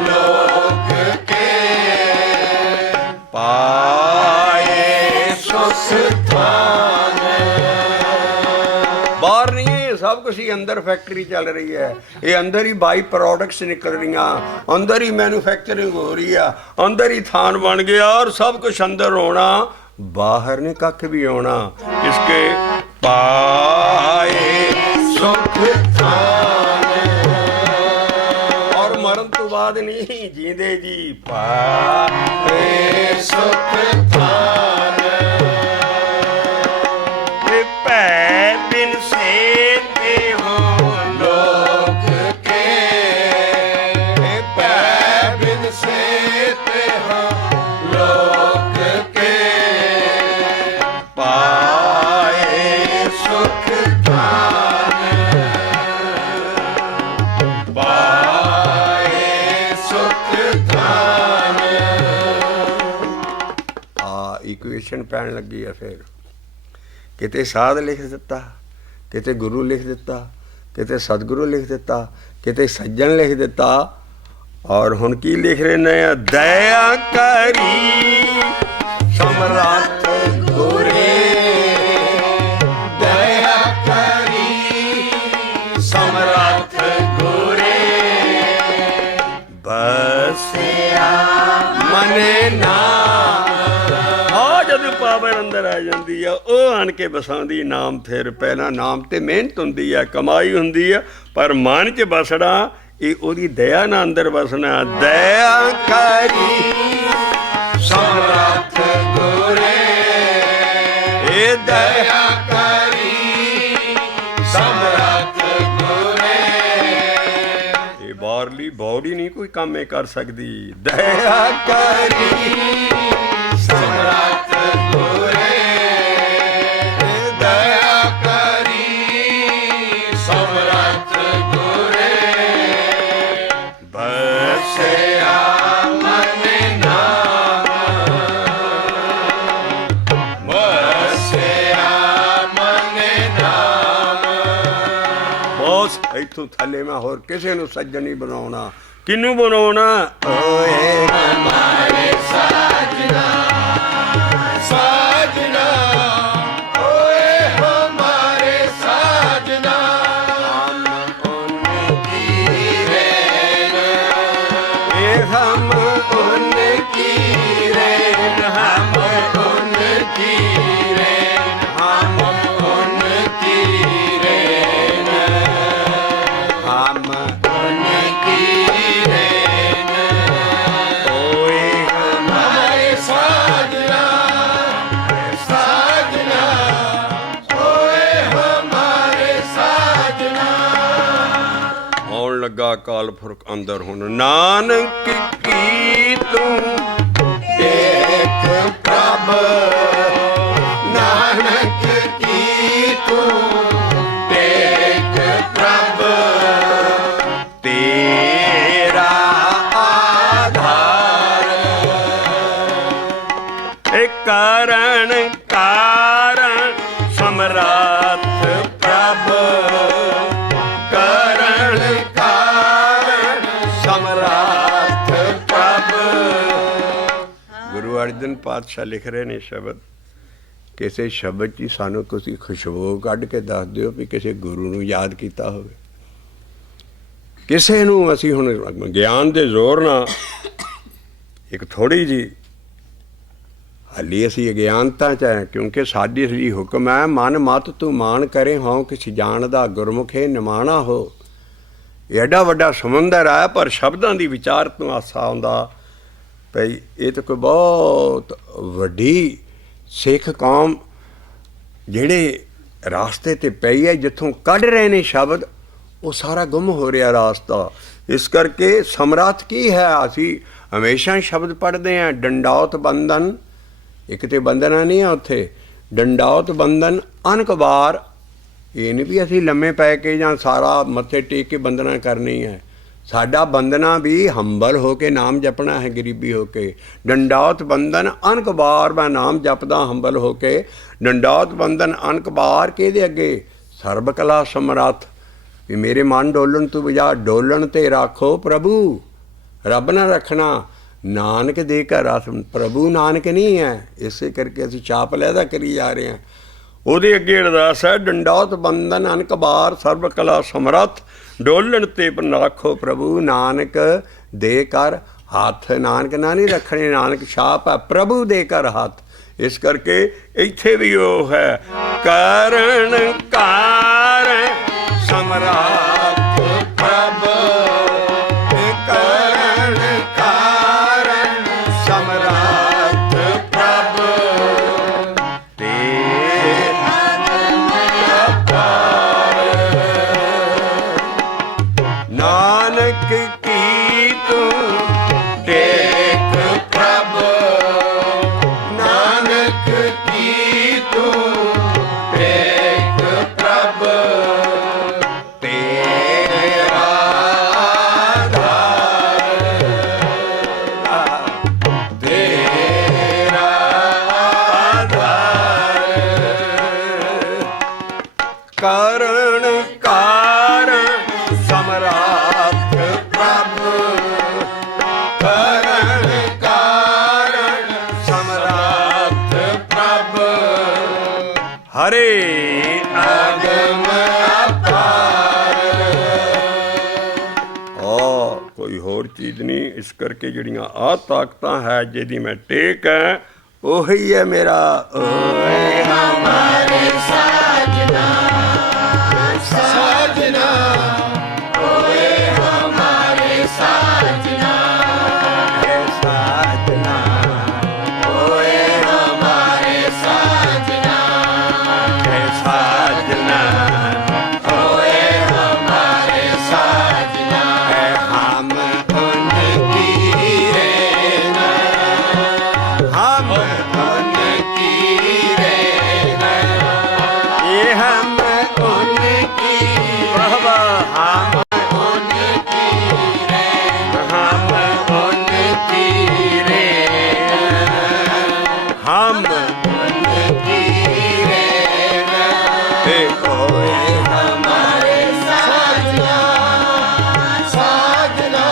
ਲੋਕ ਕੇ, ਪਾਏ ਸੁਖ ਥਾਨ। ਬਾਹਰ ਨਹੀਂ ਇਹ ਸਭ ਕੁਛ ਹੀ ਅੰਦਰ ਫੈਕਟਰੀ ਚੱਲ ਰਹੀ ਹੈ, ਇਹ ਅੰਦਰ ਹੀ ਬਾਈ ਪ੍ਰੋਡਕਟਸ ਨਿਕਲ ਰਹੀਆਂ, ਅੰਦਰ ਹੀ ਮੈਨੂਫੈਕਚਰਿੰਗ ਹੋ ਰਹੀ ਆ, ਅੰਦਰ ਹੀ ਥਾਨ ਬਣ ਗਿਆ ਔਰ ਸਭ ਕੁਛ ਅੰਦਰ ਹੋਣਾ, ਬਾਹਰ ਨਹੀਂ ਕੱਖ ਵੀ ਆਉਣਾ। ਇਸਕੇ ਪਾਏ ਸੁਖ ਥਾਨ, ਔਰ ਮਰਨ ਤੋਂ ਬਾਅਦ ਨਹੀਂ ਜੀਂਦੇ ਜੀ, ਪਾਏ ਸੁਖ ਥਾਨ। ਭੈ ਬਿਨਸੇ ਤੇ ਹੋ ਲੋਕ ਕੇ, ਭੈ ਬਿਨਸੇ ਤੇ ਹੋ ਲੋਕ ਕੇ, ਪਾਏ ਸੁਖ ਥਾਨ, ਪਾਏ ਸੁਖ ਥਾਨ। ਇਕੁਏਸ਼ਨ ਪੈਣ ਲੱਗੀ ਆ ਫਿਰ, ਕਿਤੇ ਸਾਧ ਲਿਖ ਦਿੱਤਾ, ਕਿਤੇ ਗੁਰੂ ਲਿਖ ਦਿੱਤਾ, ਕਿਤੇ ਸਤਿਗੁਰੂ ਲਿਖ ਦਿੱਤਾ, ਕਿਤੇ ਸੱਜਣ ਲਿਖ ਦਿੱਤਾ, ਔਰ ਹੁਣ ਕੀ ਲਿਖ ਰਹੇ ਨੇ? ਦਇਆ ਕਰੀ ਸਮਰੱਥ ਗੁਰੇ, ਦਇਆ ਕਰੀ ਸਮਰੱਥ ਗੁਰੇ, ਬਸਿਆ ਮਨੇ ਨਾਮ। ਜਦੋਂ ਪਾਵਰ ਅੰਦਰ ਆ ਜਾਂਦੀ ਆ, ਉਹ ਆਣ ਕੇ ਬਸਾਉਂਦੀ ਨਾਮ। ਫਿਰ ਪਹਿਲਾਂ ਨਾਮ ਤੇ ਮਿਹਨਤ ਹੁੰਦੀ ਆ, ਕਮਾਈ ਹੁੰਦੀ ਆ, ਪਰ ਮਨ 'ਚ ਬਸਣਾ ਇਹ ਉਹਦੀ ਦਇਆ ਨਾਲ ਅੰਦਰ ਬਸਣਾ। ਦਇਆ ਕਰੀ ਸਮਰੱਥ ਗੁਰੇ, ਇਹ ਦਇਆ ਕਰੀ ਸਮਰੱਥ ਗੁਰੇ, ਇਹ ਬਾਹਰਲੀ ਬੌਡੀ ਨਹੀਂ ਕੋਈ ਕੰਮ ਇਹ ਕਰ ਸਕਦੀ। ਦਇਆ ਕਰੀ ਸਮਰੱਥ ਗੁਰੇ, ਦਇਆ ਕਰੀ ਸਮਰੱਥ ਗੁਰੇ, ਬਸਿਆ ਮਨ ਨਾਮ, ਬਸਿਆ ਮਨ ਨਾਮ। ਬਸ ਇੱਥੋਂ ਥੱਲੇ ਮੈਂ ਹੋਰ ਕਿਸੇ ਨੂੰ ਸੱਜਣ ਨਹੀਂ ਬਣਾਉਣਾ। ਕਿਹਨੂੰ ਬਣਾਉਣਾ? ਓਏ ਹਮਾਰੇ ਸਾਜਨਾ, साजना, ओए हमारे साजना, हम उनकी रेन, हम उनकी रेन, हम उनकी रेन, हम उनकी रेन, हम उनकी रेन, ओए हमारे साजना, ਲੱਗਾ ਕਾਲ ਪੁਰਖ ਅੰਦਰ ਹੁਣ। ਨਾਨਕ ਕੀ ਤੂੰ ਏਕ ਪ੍ਰਭ, ਨਾਨਕ ਕੀ ਤੂੰ ਏਕ ਪ੍ਰਭ, ਤੇਰਾ ਆਧਾਰ, ਏ ਕਾਰਨ ਕਾਰਨ ਸਮਰੱਥ ਪ੍ਰਭ, ਅਰਜਨ ਪਾਤਸ਼ਾਹ ਲਿਖ ਰਹੇ ਨੇ ਸ਼ਬਦ। ਕਿਸੇ ਸ਼ਬਦ 'ਚ ਹੀ ਸਾਨੂੰ ਤੁਸੀਂ ਖੁਸ਼ਬੂ ਕੱਢ ਕੇ ਦੱਸ ਦਿਓ ਵੀ ਕਿਸੇ ਗੁਰੂ ਨੂੰ ਯਾਦ ਕੀਤਾ ਹੋਵੇ। ਕਿਸੇ ਨੂੰ ਅਸੀਂ ਹੁਣ ਗਿਆਨ ਦੇ ਜ਼ੋਰ ਨਾਲ ਇੱਕ ਥੋੜ੍ਹੀ ਜਿਹੀ ਹਾਲੀ ਅਸੀਂ ਅਗਿਆਨਤਾ 'ਚ ਹੈ, ਕਿਉਂਕਿ ਸਾਡੀ ਸ੍ਰੀ ਹੁਕਮ ਹੈ ਮਨ ਮਤ ਤੂੰ ਮਾਣ ਕਰੇ ਹੋਂ ਕਿਛ ਜਾਣਦਾ ਗੁਰਮੁਖੇ ਨਿਮਾਣਾ ਹੋ। ਇਹ ਐਡਾ ਵੱਡਾ ਸਮੁੰਦਰ ਹੈ, ਪਰ ਸ਼ਬਦਾਂ ਦੀ ਵਿਚਾਰ ਤੋਂ ਆਸਾ ਆਉਂਦਾ ਭਈ ਇਹ ਤਾਂ ਕੋਈ ਬਹੁਤ ਵੱਡੀ ਸਿੱਖ ਕੌਮ ਜਿਹੜੇ ਰਾਸਤੇ 'ਤੇ ਪਈ ਹੈ, ਜਿੱਥੋਂ ਕੱਢ ਰਹੇ ਨੇ ਸ਼ਬਦ ਉਹ ਸਾਰਾ ਗੁੰਮ ਹੋ ਰਿਹਾ ਰਾਸਤਾ। ਇਸ ਕਰਕੇ ਸਮਰੱਥ ਕੀ ਹੈ, ਅਸੀਂ ਹਮੇਸ਼ਾ ਸ਼ਬਦ ਪੜ੍ਹਦੇ ਹਾਂ ਡੰਡੌਤ ਬੰਧਨ, ਇੱਕ ਤਾਂ ਬੰਧਨਾ ਨਹੀਂ ਆ ਉੱਥੇ, ਡੰਡੌਤ ਬੰਧਨ ਅਨਕ ਵਾਰ। ਇਹ ਨਹੀਂ ਵੀ ਅਸੀਂ ਲੰਮੇ ਪੈ ਕੇ ਜਾਂ ਸਾਰਾ ਮੱਥੇ ਟੇਕ ਕੇ ਬੰਦਨਾ ਕਰਨੀ ਹੈ, ਸਾਡਾ ਬੰਦਨਾ ਵੀ ਹੰਬਲ ਹੋ ਕੇ ਨਾਮ ਜਪਣਾ ਹੈ, ਗਰੀਬੀ ਹੋ ਕੇ। ਡੰਡੌਤ ਬੰਧਨ ਅਨਕ ਵਾਰ, ਮੈਂ ਨਾਮ ਜਪਦਾ ਹੰਬਲ ਹੋ ਕੇ। ਡੰਡੌਤ ਬੰਧਨ ਅਨਕ ਵਾਰ ਕਿਹਦੇ ਅੱਗੇ? ਸਰਬ ਕਲਾ ਸਮਰੱਥ। ਵੀ ਮੇਰੇ ਮਨ ਡੋਲਣ ਤੋਂ ਬਜਾ ਡੋਲਣ ਤੇ ਰਾਖੋ ਪ੍ਰਭੂ, ਰੱਬ ਨਾ ਰੱਖਣਾ ਨਾਨਕ ਦੇ ਘਰ ਰਸ। ਪ੍ਰਭੂ ਨਾਨਕ ਨਹੀਂ ਹੈ, ਇਸੇ ਕਰਕੇ ਅਸੀਂ ਚਾਪ ਲੈਦਾ ਕਰੀ ਜਾ ਰਹੇ ਹਾਂ। ਉਹਦੇ ਅੱਗੇ ਅਰਦਾਸ ਹੈ ਡੰਡੌਤ ਬੰਧਨ ਅਨਕ ਬਾਰ ਸਰਬ ਕਲਾ ਸਮਰੱਥ, ਡੋਲਣ ਤੇ ਰਾਖੋ ਪ੍ਰਭੂ ਨਾਨਕ ਦੇ ਕਰ ਹੱਥ। ਨਾਨਕ ਨਾ ਨਹੀਂ ਰੱਖਣੇ, ਨਾਨਕ ਛਾਪ ਹੈ ਪ੍ਰਭੂ ਦੇ ਕਰ ਹੱਥ। ਇਸ ਕਰਕੇ ਇੱਥੇ ਵੀ ਉਹ ਹੈ ਕਰਨ ਕਾਰ ਸਮਰੱਥ ਪ੍ਰਭ, ਕਰਨ ਕਾਰ ਸਮਰੱਥ ਪ੍ਰਭ, ਨਾਨਕ ਕੀ ਤੂੰ ਟੇਕ ਪ੍ਰਭ, ਨਾਨਕ ਕੀ ਤੂੰ ਟੇਕ ਪ੍ਰਭ, ਤੇਰਾ ਆਧਾਰ, ਤੇਰਾ ਆਧਾਰ। ਕਰਨ ਕਾਰ ਸਮਰੱਥ ਪ੍ਰਭ, ਕਰਨ ਕਾਰਨ ਸਮਰੱਥ ਪ੍ਰਭ, ਹਰੇ ਆਗਮ ਅਪਾਰ। ਕੋਈ ਹੋਰ ਚੀਜ਼ ਨਹੀਂ। ਇਸ ਕਰਕੇ ਜਿਹੜੀਆਂ ਆਹ ਤਾਕਤਾਂ ਹੈ ਜਿਹਦੀ ਮੈਂ ਟੇਕ ਹੈ, ਉਹੀ ਹੈ ਮੇਰਾ ਓਏ ਹਮਾਰੇ ਸਾਜਨਾ, ਸਾਜਨਾ ਓਏ ਹਮਾਰੇ ਸਾਜਨਾ, ਹੈ ਸਾਜਨਾ ਓਏ ਹਮਾਰੇ ਸਾਜਨਾ, ਹੈ ਸਾਜਨਾ ਓਏ ਹਮਾਰੇ ਸਾਜਨਾ, ਹੈ ਹਮ ਉਨਕੀ ਰਹਿਨਾ, ਹਮ उनकी रहना, ये हम उनकी वाह, हम उनकी रहना, हम उनकी रहना, हम उनकी रहना, देखो ये हमारे साजना, साजना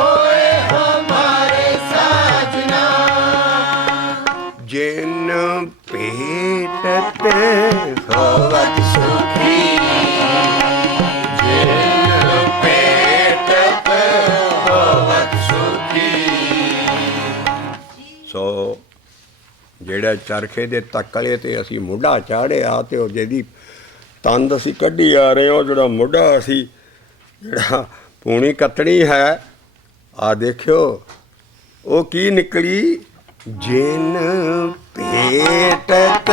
ओए हमारे साजना, जिन पेटत होवत सुखी, जिन पेटत होवत सुखी। ਸੋ ਜਿਹੜਾ ਚਰਖੇ ਦੇ ਤਕਲੇ ਤੇ ਅਸੀਂ ਮੁੱਢਾ ਚਾੜਿਆ ਤੇ ਉਹ ਜਿਹਦੀ ਤੰਦ ਅਸੀਂ ਕੱਢੀ ਆ ਰਹੇ ਹਾਂ, ਉਹ ਜਿਹੜਾ ਮੁੱਢਾ ਅਸੀਂ ਜਿਹੜਾ ਪੂਣੀ ਕੱਤਣੀ ਹੈ, ਆ ਦੇਖਿਓ ਉਹ ਕੀ ਨਿਕਲੀ। ਜਿਨ ਭੇਟਤ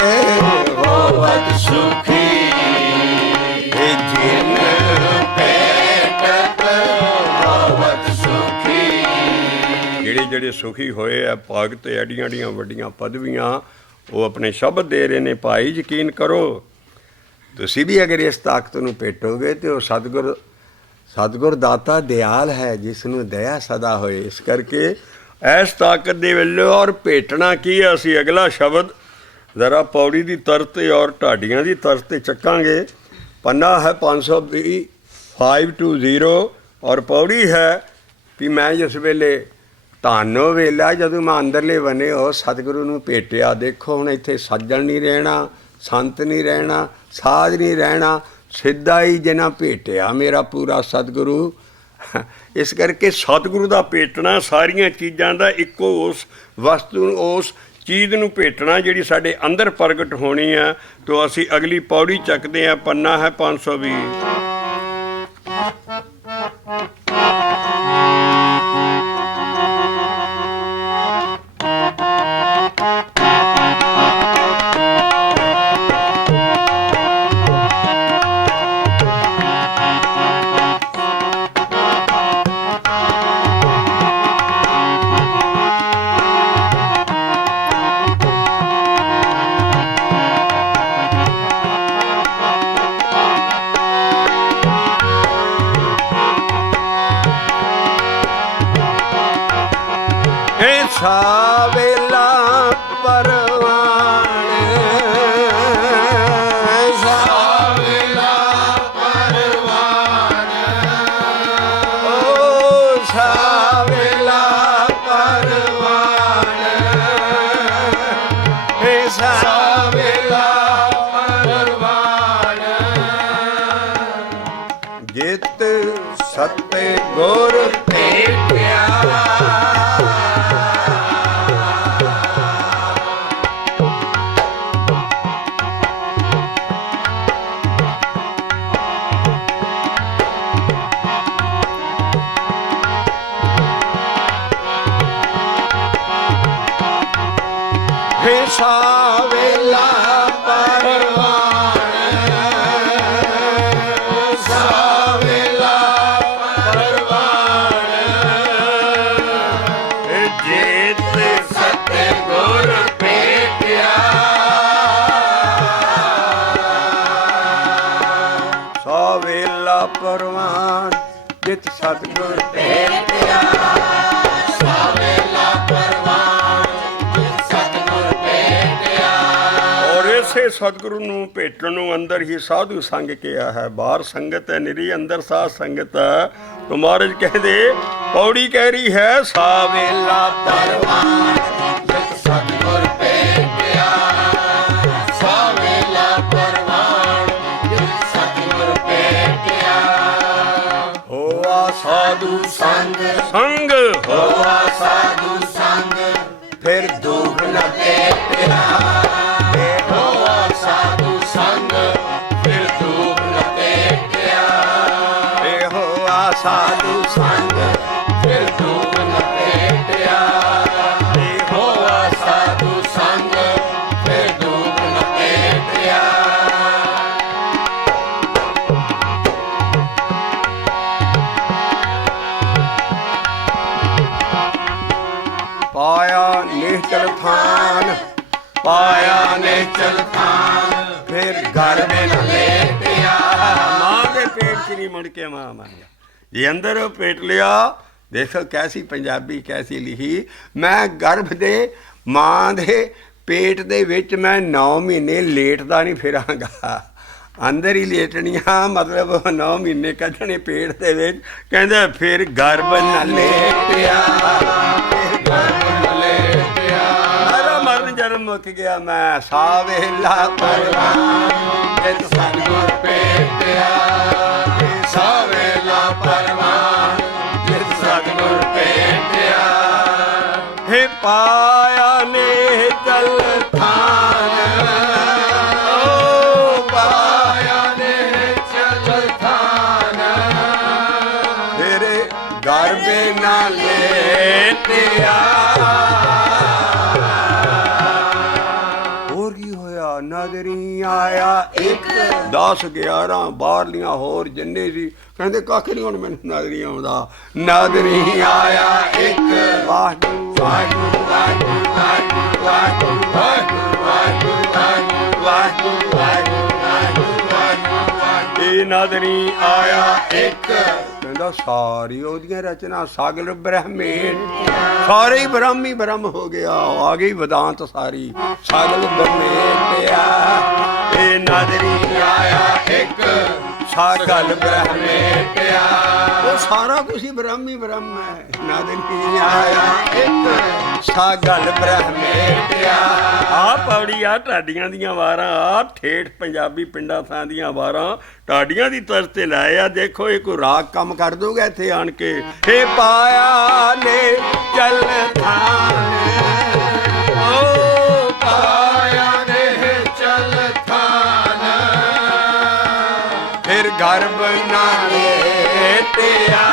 ਹੋਵਤ ਸੁਖੀ, ਜਿਨ ਭੇਟਤ ਹੋਵਤ ਸੁਖੀ। ਜਿਹੜੇ ਸੁਖੀ ਹੋਏ ਆ ਭਗਤ, ਐਡੀਆਂ ਐਡੀਆਂ ਵੱਡੀਆਂ ਪਦਵੀਆਂ ਉਹ ਆਪਣੇ ਸ਼ਬਦ ਦੇ ਰਹੇ ਨੇ। ਭਾਈ ਯਕੀਨ ਕਰੋ, ਤੁਸੀਂ ਵੀ ਅਗਰ ਇਸ ਤਾਕਤ ਨੂੰ ਭੇਟੋਗੇ ਤੇ ਉਹ ਸਤਿਗੁਰ ਦਾਤਾ ਦਿਆਲ ਹੈ, ਜਿਸ ਨੂੰ ਦਇਆ ਸਦਾ ਹੋਏ। ਇਸ ਕਰਕੇ ਇਸ ਤਾਕਤ ਦੇ ਵੇਲੇ ਔਰ ਭੇਟਣਾ ਕੀ ਹੈ, ਅਸੀਂ ਅਗਲਾ ਸ਼ਬਦ ਜ਼ਰਾ ਪੌੜੀ ਦੀ ਤਰਜ਼ 'ਤੇ ਔਰ ਢਾਡੀਆਂ ਦੀ ਤਰਜ਼ 'ਤੇ ਚੱਕਾਂਗੇ। ਪੰਨਾ ਹੈ 520 520 ਔਰ ਪੌੜੀ ਹੈ ਵੀ ਮੈਂ ਜਿਸ ਵੇਲੇ ਧਾਨੋ ਵੇਲਾ ਜਦੋਂ ਮੈਂ ਅੰਦਰਲੇ ਬਨੇ ਉਹ ਸਤਿਗੁਰੂ ਨੂੰ ਭੇਟਿਆ। ਦੇਖੋ ਹੁਣ ਇੱਥੇ ਸੱਜਣ ਨਹੀਂ ਰਹਿਣਾ, ਸੰਤ ਨਹੀਂ ਰਹਿਣਾ, ਸਾਧ ਨਹੀਂ ਰਹਿਣਾ, ਸਿੱਧਾ ਹੀ ਜਿਨਾ ਭੇਟਿਆ ਮੇਰਾ ਪੂਰਾ ਸਤਿਗੁਰੂ। ਇਸ ਕਰਕੇ ਸਤਿਗੁਰੂ ਦਾ ਭੇਟਣਾ ਸਾਰੀਆਂ ਚੀਜ਼ਾਂ ਦਾ ਇੱਕੋ ਉਸ ਵਸਤੂ ਨੂੰ, ਉਸ ਚੀਜ਼ ਨੂੰ ਭੇਟਣਾ ਜਿਹੜੀ ਸਾਡੇ ਅੰਦਰ ਪ੍ਰਗਟ ਹੋਣੀ ਆ। ਤੋ ਅਸੀਂ ਅਗਲੀ ਪੌੜੀ ਚੱਕਦੇ ਹਾਂ, ਪੰਨਾ ਹੈ 520। ਸਾਵੇਲਾ ਪਰਵਾਨ, ਸਾਵੇਲਾ ਪਰਵਾਨ, ਓ ਸਾਵੇਲਾ ਪਰਵਾਨ, ਏ ਸਾਵੇਲਾ ਪਰਵਾਨ। ਜਿਤ ਸਤੇ ਗੁਰ ਭੇਟਿਆ, ਸਾਵੇਲਾ ਪਰਵਾਨ, ਸਾਵੇਲਾ ਪਰਵਾਨ, ਜਿਤ ਸਤੇ ਗੁਰ ਭੇਟਿਆ, ਸਾਵੇਲਾ ਪਰਵਾਨ, ਜਿਤ ਸਤਿਗੁਰ ਭੇਟਿਆ, ਸਾਵੇਲਾ ਪਰਵਾਨ। ਇਸੇ ਸਤਿਗੁਰੂ ਨੂੰ ਭੇਟਣ ਨੂੰ ਅੰਦਰ ਹੀ ਸਾਧੂ ਸੰਗ ਕਿਹਾ ਹੈ। ਬਾਹਰ ਸੰਗਤ ਹੈ ਨਿਰੀ, ਅੰਦਰ ਸਾਧ ਸੰਗਤ ਹੈ। ਤੋ ਮਹਾਰਾਜ ਕਹਿੰਦੇ, ਪੌੜੀ ਕਹਿ ਰਹੀ ਹੈ, ਸਾਵੇਲਾ ਪਰਵਾਨ, ਜਿਤ ਸਤਿਗੁਰ ਭੇਟਿਆ, ਸਾਵੇਲਾ ਪਰਵਾਨ, ਜਿਤ ਸਤਿਗੁਰ ਭੇਟਿਆ। ਹੋਆ ਸਾਧੂ ਸੰਗ, ਸੰਗ ਹੋਆ ਸਾਧੂ ਸੰਗ, ਫਿਰ ਦੁਖ ਨ ਭੇਟਿਆ, ਸਾਧੂ ਸੰਗ, ਫਿਰ ਦੁਖ ਨ ਭੇਟਿਆ, ਹੋਆ ਸਾਧੂ ਸੰਗ, ਫਿਰ ਦੁਖ ਨ ਭੇਟਿਆ, ਹੋਆ ਸਾਧੂ ਸੰਗ, ਫਿਰ ਦੁਖ ਨ ਭੇਟਿਆ। ਪਾਇਆ ਨਿਹਚਲ ਥਾਨ, ਪਾਇਆ ਨਿਹਚਲ ਥਾਨ, ਫਿਰ ਗਰਭ ਨ ਲੇਟਿਆ। ਮਾਂ ਦੇ ਪੇਟ 'ਚ ਨਹੀਂ ਮੁੜ ਕੇ ਮਾਂ ਮਰ ਗਿਆ, ਜੇ ਅੰਦਰ ਪੇਟ ਲਿਆ। ਦੇਖੋ ਕੈਸੀ ਪੰਜਾਬੀ ਕੈਸੀ ਲਿਖੀ, ਮੈਂ ਗਰਭ ਦੇ ਮਾਂ ਦੇ ਪੇਟ ਦੇ ਵਿੱਚ ਮੈਂ 9 ਮਹੀਨੇ ਲੇਟਦਾ ਨਹੀਂ ਫਿਰਾਂਗਾ, ਅੰਦਰ ਹੀ ਲੇਟਣੀਆਂ, ਮਤਲਬ 9 ਮਹੀਨੇ ਕੱਢਣੇ ਪੇਟ ਦੇ ਵਿੱਚ। ਕਹਿੰਦਾ ਫਿਰ ਗਰਭ ਨ ਲੇਟਿਆ, ਜਨਮ ਮੁੱਕ ਗਿਆ ਮੈਂ, ਸਾਵੇਲਾ ਪਰਵਾਨ, ਜਿਤ ਸਤਿਗੁਰ ਭੇਟਿਆ, ਸਾਵੇਲਾ ਪਰਵਾਨ, ਜਿਤ ਸਤਿਗੁਰ ਭੇਟਿਆ। ਹੇ ਪਾਇਆ ਨਿਹਚਲ ਥਾਨ, ਓ ਪਾਇਆ ਨਿਹਚਲ ਥਾਨ, ਫਿਰ ਗਰਭ ਨ ਲੇਟਿਆ। ਨਾਦਰੀ ਆਇਆ ਇੱਕ, 10 11 ਬਾਹਰਲੀਆਂ ਹੋਰ ਜਿੰਨੇ ਸੀ, ਕਹਿੰਦੇ ਕੱਖ ਨਹੀਂ ਹੁਣ ਮੈਨੂੰ ਨਾਦਰੀ ਆਉਂਦਾ। ਨਾਦਰੀ ਆਇਆ ਇੱਕ, ਵਾਹਿਗੁਰੂ ਵਾਹਿਗੁਰੂ ਵਾਹਿਗੁਰੂ ਵਾਹਿਗੁਰੂ ਵਾਹਿਗੁਰੂ ਵਾਹਿਗੁਰੂ ਵਾਹਿਗੁਰੂ ਵਾਹਿਗੁਰੂ ਵਾਹਿਗੁਰੂ। ਇਹ ਨਾਦਰੀ ਆਇਆ ਇੱਕ, ਕਹਿੰਦਾ ਸਾਰੀ ਉਹਦੀਆਂ ਰਚਨਾ ਸਗਲ ਬ੍ਰਹਮੇਣ, ਸਾਰੇ ਹੀ ਬ੍ਰਹਮ ਹੀ ਬ੍ਰਹਮ ਹੋ ਗਿਆ, ਆ ਗਈ ਵਿਦਾਂਤ ਸਾਰੀ ਸਗਲ ਬ੍ਰਹਮੇਟਿਆ। ਇਹ ਨਾਦਰੀ ਆਇਆ ਇੱਕ, ਸਾਗਲ ਬ੍ਰਹਮ ਮੇਟਿਆ। ਉਹ ਸਾਰਾ ਕੁਛ ਹੀ ਬ੍ਰਹਮ ਹੀ ਬ੍ਰਹਮ ਹੈ। ਨਾਦਨ ਕੀ ਆਇਆ ਇੱਕ ਸਾਗਲ ਬ੍ਰਹਮ ਮੇਟਿਆ। ਆ ਪੌੜੀ ਆ ਢਾਡੀਆਂ ਦੀਆਂ ਵਾਰਾਂ, ਆ ਠੇਠ ਪੰਜਾਬੀ ਪਿੰਡਾਂ ਥਾਂ ਦੀਆਂ ਵਾਰਾਂ ਢਾਡੀਆਂ ਦੀ ਤਰਜ਼ ਤੇ ਲਾਏ ਆ। ਦੇਖੋ ਇਹ ਕੋਈ ਰਾਗ ਕੰਮ ਕਰ ਦੂਗਾ ਇੱਥੇ ਆਣ ਕੇ। ਇਹ ਪਾਇਆ ਨੇ ਚਲ ਥਾਨ, ਓ ਪਾਇਆ ਨੇ ਚਲ ਥਾਨ, ਫਿਰ ਘਰ ਬਣਾ ਲੇਟਿਆ।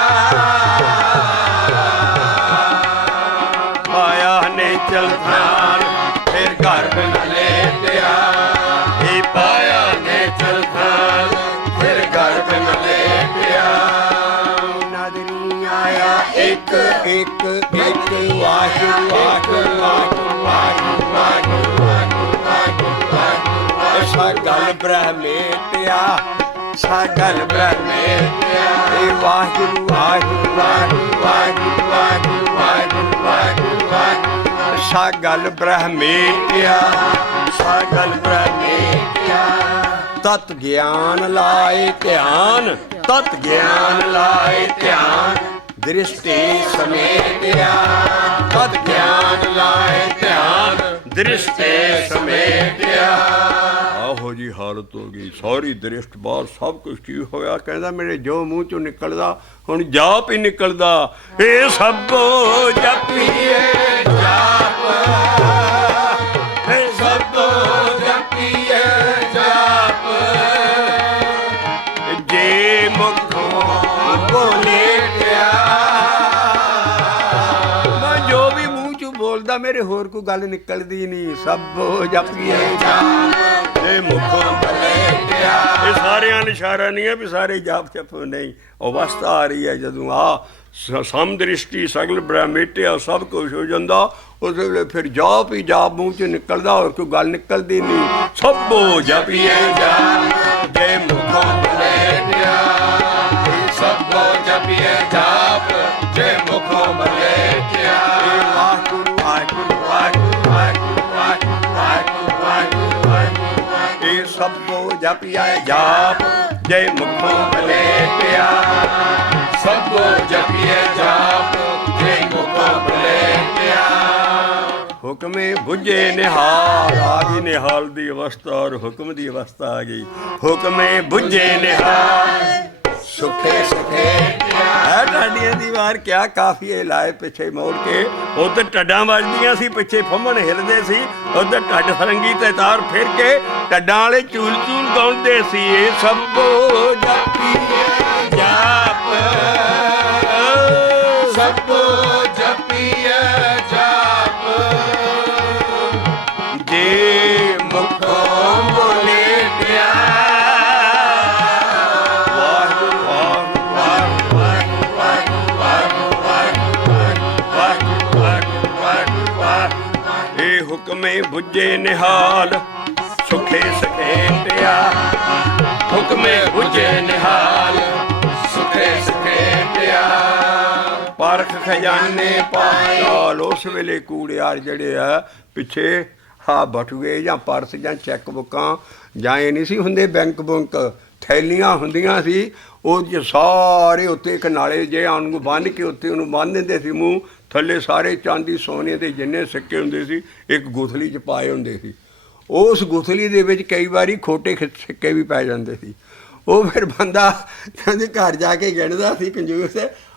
ਪਾਇਆ ਨੇ ਚਲ ਥਾਨ, ਫਿਰ ਘਰ ਬਣਾ ਲੇਟਿਆ। ਇਹ ਪਾਇਆ ਨੇ ਚਲ ਥਾਨ, ਫਿਰ ਘਰ ਬਣਾ ਲੇਟਿਆ। ਨਾਦਰੀ ਆਇਆ ਇੱਕ ਇੱਕ ਇੱਕ ਵਾਹਿਗੁਰੂ ਵਾਹਿਗੁਰੂ ਵਾਹਿਗੁਰੂ ਵਾਹਿਗੁਰੂ ਵਾਹਿਗੁਰੂ ਵਾਹਿਗੁਰੂ। ਸਾਗਲ ਬ੍ਰਹਮ ਮੇਟਿਆ, ਸਾਗਲ ਬ੍ਰਹਮ ਮੇਟਿਆ। ਇਹ ਵਾਹਿਗੁਰੂ ਵਾਹਿਗੁਰੂ ਵਾਹਿਗੁਰੂ ਵਾਹਿਗੁਰੂ ਵਾਹਿਗੁਰੂ ਵਾਹਿਗੁਰੂ ਵਾਹਿਗੁਰੂ ਵਾਹਿਗੁਰੂ। ਸਾਗਲ ਬ੍ਰਹਮ ਮੇਟਿਆ, ਸਾਗਲ ਬ੍ਰਹਮ ਮੇਟਿਆ। ਤਤ ਗਿਆਨ ਲਾਏ ਧਿਆਨ, ਤਤ ਗਿਆਨ ਲਾਏ ਧਿਆਨ, ਦ੍ਰਿਸ਼ਟੀ ਸਮੇਟਿਆ। ਤਤ ਗਿਆਨ ਲਾਏ ਧਿਆਨ, ਦ੍ਰਿਸ਼ਟੀ ਸਮੇਟਿਆ। ਆਹੋ ਜੀ ਹਾਲਤ ਹੋ ਗਈ, ਸਾਰੀ ਦ੍ਰਿਸ਼ਟ ਬਾਹਰ ਸਭ ਕੁਛ ਠੀਕ ਹੋਇਆ। ਕਹਿੰਦਾ ਮੇਰੇ ਜੋ ਮੂੰਹ ਚੋਂ ਨਿਕਲਦਾ ਹੁਣ ਜਾਪ ਹੀ ਨਿਕਲਦਾ। ਇਹ ਸਭੋ ਜਪੀਏ ਜਾਪ, ਇਹ ਸਭੋ ਜਪੀਏ ਜਾਪ, ਜੇ ਮੁਖੋਂ ਬੋਲੇ ਜੋ ਵੀ ਮੂੰਹ ਚੋਂ ਬੋਲਦਾ ਮੇਰੇ ਹੋਰ ਕੋਈ ਗੱਲ ਨਿਕਲਦੀ ਨਹੀਂ। ਸਭੋ ਜਪੀਏ ਜਾਪ, ਜੇ ਮੁਖੋਂ ਬੋਲੇ। ਇਹ ਸਾਰਿਆਂ ਇਸ਼ਾਰਾ ਨਹੀਂ ਹੈ ਵੀ ਸਾਰੇ ਜਾਪ ਜਪੋ, ਨਹੀਂ। ਅਵਸਥਾ ਆ ਰਹੀ ਹੈ ਜਦੋਂ ਆ ਸਮਦ੍ਰਿਸ਼ਟੀ ਸਗਲ ਬ੍ਰਹਮ ਮੇਟਿਆ, ਸਭ ਕੁਛ ਹੋ ਜਾਂਦਾ। ਉਸ ਵੇਲੇ ਫਿਰ ਜਾਪ ਹੀ ਜਾਪ ਮੂੰਹ ਚ ਨਿਕਲਦਾ, ਹੋਰ ਕੋਈ ਗੱਲ ਨਿਕਲਦੀ ਨਹੀਂ। ਸਭੋ ਜਪੀਏ ਜਾਪ, ਜੇ ਮੁਖੋਂ ਬੋਲੇ। ਸਭੋ ਜਪੀਏ ਜਾਪ, ਜੇ ਮੁਖੋਂ ਬੋਲੇ। ਵਾਹਿਗੁਰੂ ਵਾਹਿਗੁਰੂ ਵਾਹਿਗੁਰੂ ਵਾਹਿਗੁਰੂ ਵਾਹਿਗੁਰੂ ਵਾਹਿਗੁਰੂ ਵਾਹਿਗੁਰੂ। ਇਹ ਸਭੋ ਜਪੀਏ ਜਾਪ, ਜੇ ਮੁਖੋਂ ਬੋਲੇ। ਸਭੋ ਜਪੀਏ ਜਾਪ, ਜੇ ਮੁਖੋਂ ਬੋਲੇ। ਹੁਕਮੇ ਬੁੱਝੇ ਨਿਹਾਲ, ਆ ਗਈ ਨਿਹਾਲ ਦੀ ਅਵਸਥਾ ਔਰ ਹੁਕਮ ਦੀ ਅਵਸਥਾ ਆ ਗਈ। ਹੁਕਮੇ ਬੁੱਝੇ ਨਿਹਾਲ, ਸੁਖੇ ਸੁਖੇ। ਹੈ ਢਾਡੀਆਂ ਦੀ ਵਾਰ ਕਿਆ ਕਾਫੀਏ ਲਾਏ ਪਿੱਛੇ ਮੋੜ ਕੇ। ਉੱਧਰ ਟੱਡਾਂ ਵੱਜਦੀਆਂ ਸੀ, ਪਿੱਛੇ ਫੰਮਣ ਹਿਲਦੇ ਸੀ। ਉੱਧਰ ਟੱਡ ਫਰੰਗੀ ਤੇ ਤਾਰ ਫਿਰ ਕੇ ਟੱਡਾਂ ਵਾਲੇ ਚੂਲ ਚੂਲ ਗਾਉਂਦੇ ਸੀ। ਇਹ ਸਭੋ ਜਪੀਏ ਜਾਪ, ਸਭੋ ਜਪੀਏ ਜਾਪ, ਜੇ ਮੁਖੋਂ ਬੋਲੇ। ਹੁਕਮੇ ਬੁੱਝੇ ਨਿਹਾਲ, ਸੁਖੇ ਸਖੇਟਿਆ। ਹੁਕਮੇ ਬੁੱਝੇ ਨਿਹਾਲ, ਸੁਖੇ ਸਖੇਟਿਆ। ਪਰਖ ਖਜ਼ਾਨੇ ਪਾਏ। ਉਸ ਵੇਲੇ ਕੂੜਿਆਰ ਜਿਹੜੇ ਆ ਪਿੱਛੇ ਬਟੂਏ ਜਾਂ ਪਰਸ ਜਾਂ ਚੈੱਕ ਬੁੱਕਾਂ ਜਾਂ ਇਹ ਨਹੀਂ ਸੀ ਹੁੰਦੇ ਬੈਂਕ ਬੁੰਕ, ਥੈਲੀਆਂ ਹੁੰਦੀਆਂ ਸੀ। ਉਹ ਸਾਰੇ ਉੱਤੇ ਇੱਕ ਨਾਲੇ ਜੇ ਉਹਨੂੰ ਬੰਨ੍ਹ ਕੇ ਉੱਤੇ ਉਹਨੂੰ ਬੰਨ੍ਹ ਦਿੰਦੇ ਸੀ ਮੂੰਹ ਥੱਲੇ। ਸਾਰੇ ਚਾਂਦੀ ਸੋਨੇ ਦੇ ਜਿੰਨੇ ਸਿੱਕੇ ਹੁੰਦੇ ਸੀ ਇੱਕ ਗੁਥਲੀ 'ਚ ਪਾਏ ਹੁੰਦੇ ਸੀ। ਉਸ ਗੁਥਲੀ ਦੇ ਵਿੱਚ ਕਈ ਵਾਰੀ ਖੋਟੇ ਸਿੱਕੇ ਵੀ ਪੈ ਜਾਂਦੇ ਸੀ। ਉਹ ਫਿਰ ਬੰਦਾ ਕਹਿੰਦੇ ਘਰ ਜਾ ਕੇ ਗਿਣਦਾ ਸੀ ਕੰਜੂਸ।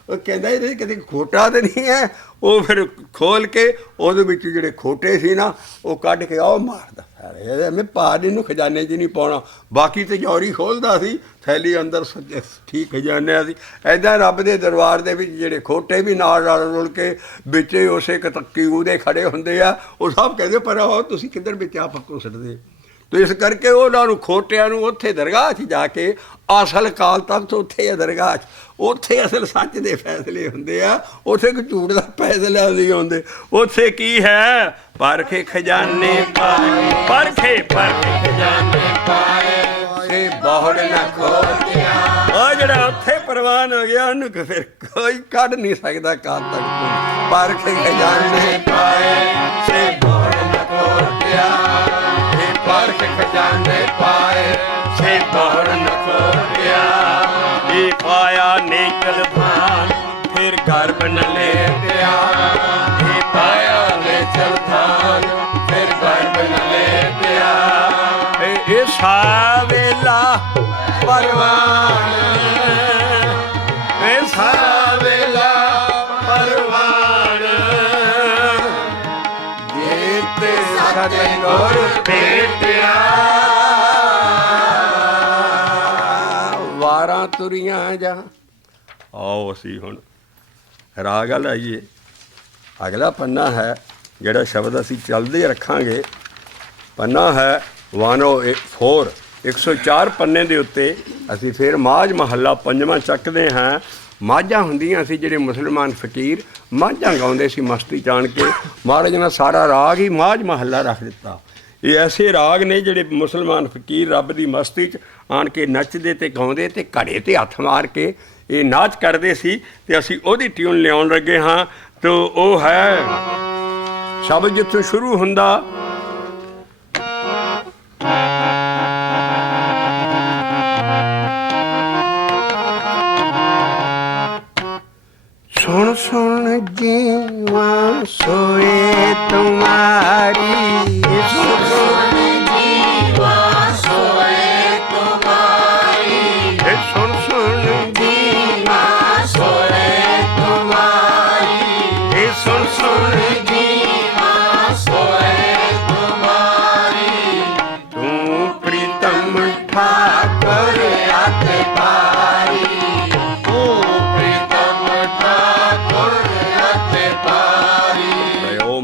ਉਹ ਕਹਿੰਦਾ ਇਹਦੇ ਕਿਤੇ ਖੋਟਾ ਤਾਂ ਨਹੀਂ ਹੈ। ਉਹ ਫਿਰ ਖੋਲ੍ਹ ਕੇ ਉਹਦੇ ਵਿੱਚ ਜਿਹੜੇ ਖੋਟੇ ਸੀ ਨਾ ਉਹ ਕੱਢ ਕੇ ਉਹ ਮਾਰਦਾ। ਸਾਰੇ ਐਵੇਂ ਭਾਰ ਇਹਨੂੰ ਖਜ਼ਾਨੇ 'ਚ ਨਹੀਂ ਪਾਉਣਾ। ਬਾਕੀ ਤਿਜੋਰੀ ਖੋਲ੍ਹਦਾ ਸੀ, ਥੈਲੀ ਅੰਦਰ ਠੀਕ ਖਜ਼ਾਨਿਆਂ ਸੀ। ਇੱਦਾਂ ਰੱਬ ਦੇ ਦਰਬਾਰ ਦੇ ਵਿੱਚ ਜਿਹੜੇ ਖੋਟੇ ਵੀ ਨਾਲ ਰਲ ਰੁਲ ਕੇ ਵਿੱਚ ਉਸੇ ਕਤੱਕੀ ਉਹਦੇ ਖੜੇ ਹੁੰਦੇ ਆ। ਉਹ ਸਭ ਕਹਿੰਦੇ ਪਰ ਉਹ ਤੁਸੀਂ ਕਿੱਧਰ ਵਿੱਚ ਆਪ ਘੁਸੜਦੇ। ਤੇ ਇਸ ਕਰਕੇ ਉਹਨਾਂ ਨੂੰ ਖੋਟਿਆਂ ਨੂੰ ਉੱਥੇ ਦਰਗਾਹ 'ਚ ਜਾ ਕੇ ਅਸਲ ਕਾਲ ਤੱਕ ਉੱਥੇ ਆ ਦਰਗਾਹ 'ਚ, ਉੱਥੇ ਅਸਲ ਸੱਚ ਦੇ ਫੈਸਲੇ ਹੁੰਦੇ ਆ। ਉੱਥੇ ਕੋਈ ਝੂਠ ਦਾ ਫੈਸਲਾ ਨਹੀਂ ਹੁੰਦੇ। ਉੱਥੇ ਕੀ ਹੈ? ਪਰਖੇ ਖਜ਼ਾਨੇ ਪਾਏ, ਪਰਖੇ ਪਰਖੇ ਖਜ਼ਾਨੇ ਪਾਏ, ਸੇ ਬਹੁੜ ਨਾ ਖੋਲਿਆ। ਉਹ ਜਿਹੜਾ ਉੱਥੇ ਪ੍ਰਵਾਨ ਹੋ ਗਿਆ ਉਹਨੂੰ ਫਿਰ ਕੋਈ ਕੱਢ ਨਹੀਂ ਸਕਦਾ ਕਾਲ ਤੱਕ। ਪਰਖੇ ਖਜ਼ਾਨੇ ਪਾਏ, ਸੇ ਬਹੁੜ ਨਾ ਖੋਲਿਆ। ਪਰਖ ਖਜ਼ਾਨੇ ਪਾਏ, ਸੇ ਬਹੁੜ ਨਾ ਖੋਲਿਆ। नेचल थान फिर गर्भ न लेटिया। हे पाया नेचल थान फिर गर्भ न लेटिया। ऐसा वेला परवान, ऐसा वेला परवान, जेते सतगुर भेटिया। वारां तुरियां जा। आओ असी हुण राग लाइए। अगला पन्ना है ਜਿਹੜਾ शब्द असी चलते रखांगे। पन्ना है 104 104 पन्ने ਦੇ ਉੱਤੇ ਅਸੀਂ ਫਿਰ ਮਾਝ ਮਹੱਲਾ ਪੰਜਵਾਂ ਚੱਕਦੇ ਹਾਂ। ਮਾਝਾਂ ਹੁੰਦੀਆਂ ਸੀ ਜਿਹੜੇ ਮੁਸਲਮਾਨ ਫਕੀਰ ਮਾਝਾਂ ਗਾਉਂਦੇ ਸੀ ਮਸਤੀ ਜਾਣ ਕੇ। ਮਹਾਰਾਜ ਨੇ ਸਾਰਾ ਰਾਗ ਹੀ ਮਾਝ ਮਹੱਲਾ ਰੱਖ ਦਿੱਤਾ। ਇਹ ਐਸੇ ਰਾਗ ਨੇ ਜਿਹੜੇ ਮੁਸਲਮਾਨ ਫਕੀਰ ਰੱਬ ਦੀ ਮਸਤੀ 'ਚ ਆਣ ਕੇ ਨੱਚਦੇ ਅਤੇ ਗਾਉਂਦੇ ਅਤੇ ਘੜੇ 'ਤੇ ਹੱਥ ਮਾਰ ਕੇ ਇਹ ਨਾਚ ਕਰਦੇ ਸੀ। ਅਤੇ ਅਸੀਂ ਉਹਦੀ ਟਿਊਨ ਲਿਆਉਣ ਲੱਗੇ ਹਾਂ। ਤਾਂ ਉਹ ਹੈ ਸ਼ਬਦ ਜਿੱਥੋਂ ਸ਼ੁਰੂ ਹੁੰਦਾ सुन सुन जीवा सोए तुम्हारी, सुन सुन जीवा सोए तुम्हारी, सुन सुन जीवा सोए तुम्हारी, सुन सुन जीवा सोए तुम्हारी। तू प्रीतम ठाकर आते पारी,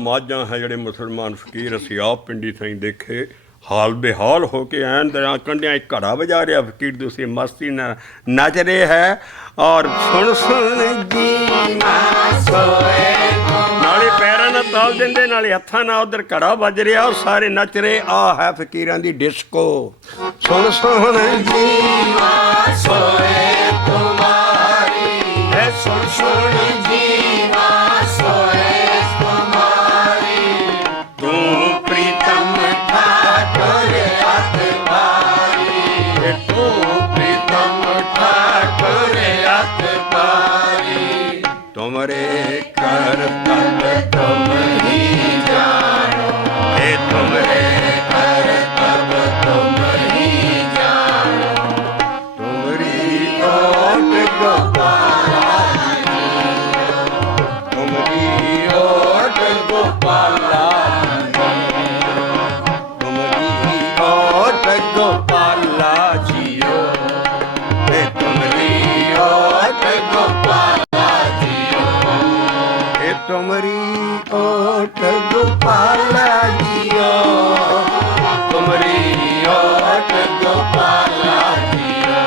ਮਾਝਾਂ ਹੈ ਜਿਹੜੇ ਮੁਸਲਮਾਨ ਫਕੀਰ ਅਸੀਂ ਆਪ ਪਿੰਡੀ ਥਾਈਂ ਦੇਖੇ ਹਾਲ ਬੇਹਾਲ ਹੋ ਕੇ ਐਨ ਦਰਿਆ ਕੰਢਿਆਂ ਇੱਕ ਘੜਾ ਵਜਾ ਰਿਹਾ ਫਕੀਰ ਦੂਸਰੀ ਮਸਤੀ ਨਾਲ ਨੱਚ ਰਹੇ ਹੈ। ਔਰ ਸੁਣ ਸੁਣ ਜੀਵਾ ਸੋਏ ਨਾਲੇ ਪੈਰਾਂ ਨਾਲ ਤਾਲ ਦਿੰਦੇ ਨਾਲੇ ਹੱਥਾਂ ਨਾਲ ਉਧਰ ਘੜਾ ਵੱਜ ਰਿਹਾ ਔਰ ਸਾਰੇ ਨੱਚ ਰਹੇ। ਆ ਹੈ ਫਕੀਰਾਂ ਦੀ ਡਿਸਕੋ। ਸੁਣ ਸੁਣ ਜੀਵਾ ਸੋਏ ਤੁਮਾਰੀ, ਹੈ ਸੁਣ ਸੁਣ ਜੀਵਾ ਸੋਏ तुमरे कर तब तुम ही जानो, हे तुमरे कर तब तुम ही जानो। तुमरी ओट गोपाला, तुमरी ओट गोपाला, तुमरी ओट गोपाला जियो, हे तुमरी ओट गोपाला तुमरी ओट गोपाला जियो, तुमरी ओट गोपाला जियो।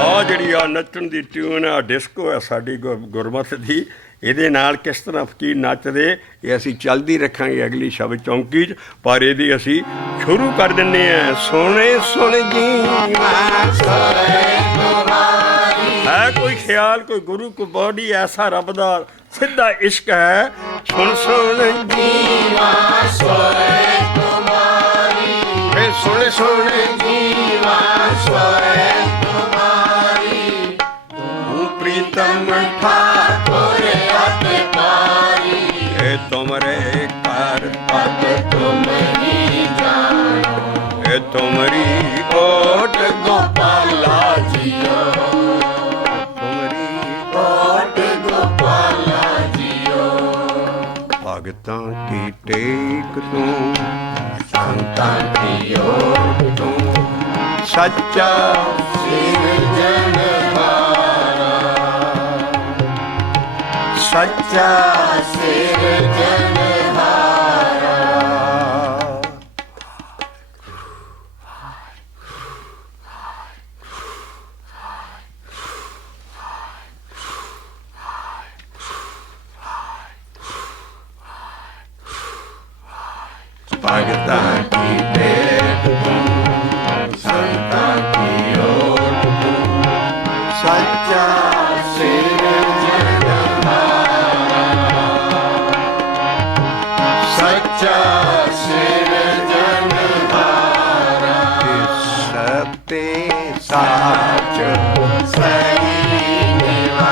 ਆ ਜਿਹੜੀ ਆ ਨੱਚਣ ਦੀ ਟਿਊਨ ਆ ਡਿਸਕੋ ਹੈ ਸਾਡੀ ਗੁਰਮਤ ਦੀ। ਇਹਦੇ ਨਾਲ ਕਿਸ ਤਰ੍ਹਾਂ ਫਕੀਰ ਨੱਚਦੇ ਇਹ ਅਸੀਂ ਚੱਲਦੀ ਰੱਖਾਂਗੇ ਅਗਲੀ ਸ਼ਬਦ ਚੌਂਕੀ 'ਚ। ਪਰ ਇਹਦੀ ਅਸੀਂ ਸ਼ੁਰੂ ਕਰ ਦਿੰਦੇ ਹਾਂ। ਸੋਹਣੇ ਸੁਣ ਜੀਵਾ ਸੋਏ ਤੁਮਾਰੀ, ਹੈ ਕੋਈ ਖਿਆਲ ਕੋਈ ਗੁਰੂ ਕੋ ਬੋਡੀ ਐਸਾ ਰੱਬ ਦਾ ਸਿੱਧਾ ਇਸ਼ਕ ਹੈ। ਸੁਣ ਸੁਣ ਜੀਵਾ ਸੋਏ ਤੁਮਾਰੀ, ਵੇ ਸੁਣ ਸੁਣ ਜੀਵਾ ਸੋਏ ਤੁਮਾਰੀ। ਤੂੰ ਪ੍ਰੀਤਮ ਠਾਕੁਰ ਆਤੇ ਪਾਰੀ, ਇਹ ਤੁਮਰੇ ਕਰ ਤਬ ਤੁਮ ਹੀ ਜਾਣੋ, ਇਹ ਤੁਮਰੀ ਓਟ ਗੋਪਾਲਾ ਜਿਓ, ਤੁਮਰੀ ਓਟ ਗੋਪਾਲਾ। भगतां की टेक तू, संतां की ओट तू, सच्चा सिरजनहारा, सच्चा सिरजनहारा। भगतां की टेक तू, संतां की ओट तू, सच्चा सिरजनहारा, सच्चा सिरजनहारा। सत्य साच सही निवारा,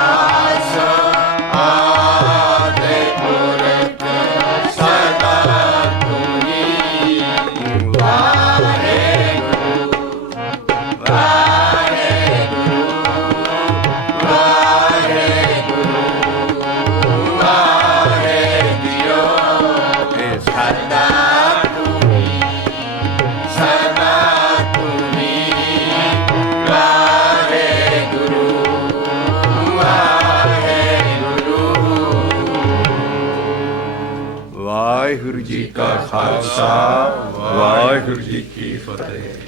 ਖਾਲਸਾ ਵਾਹਿਗੁਰੂ ਜੀ ਕੀ ਫਤਿਹ।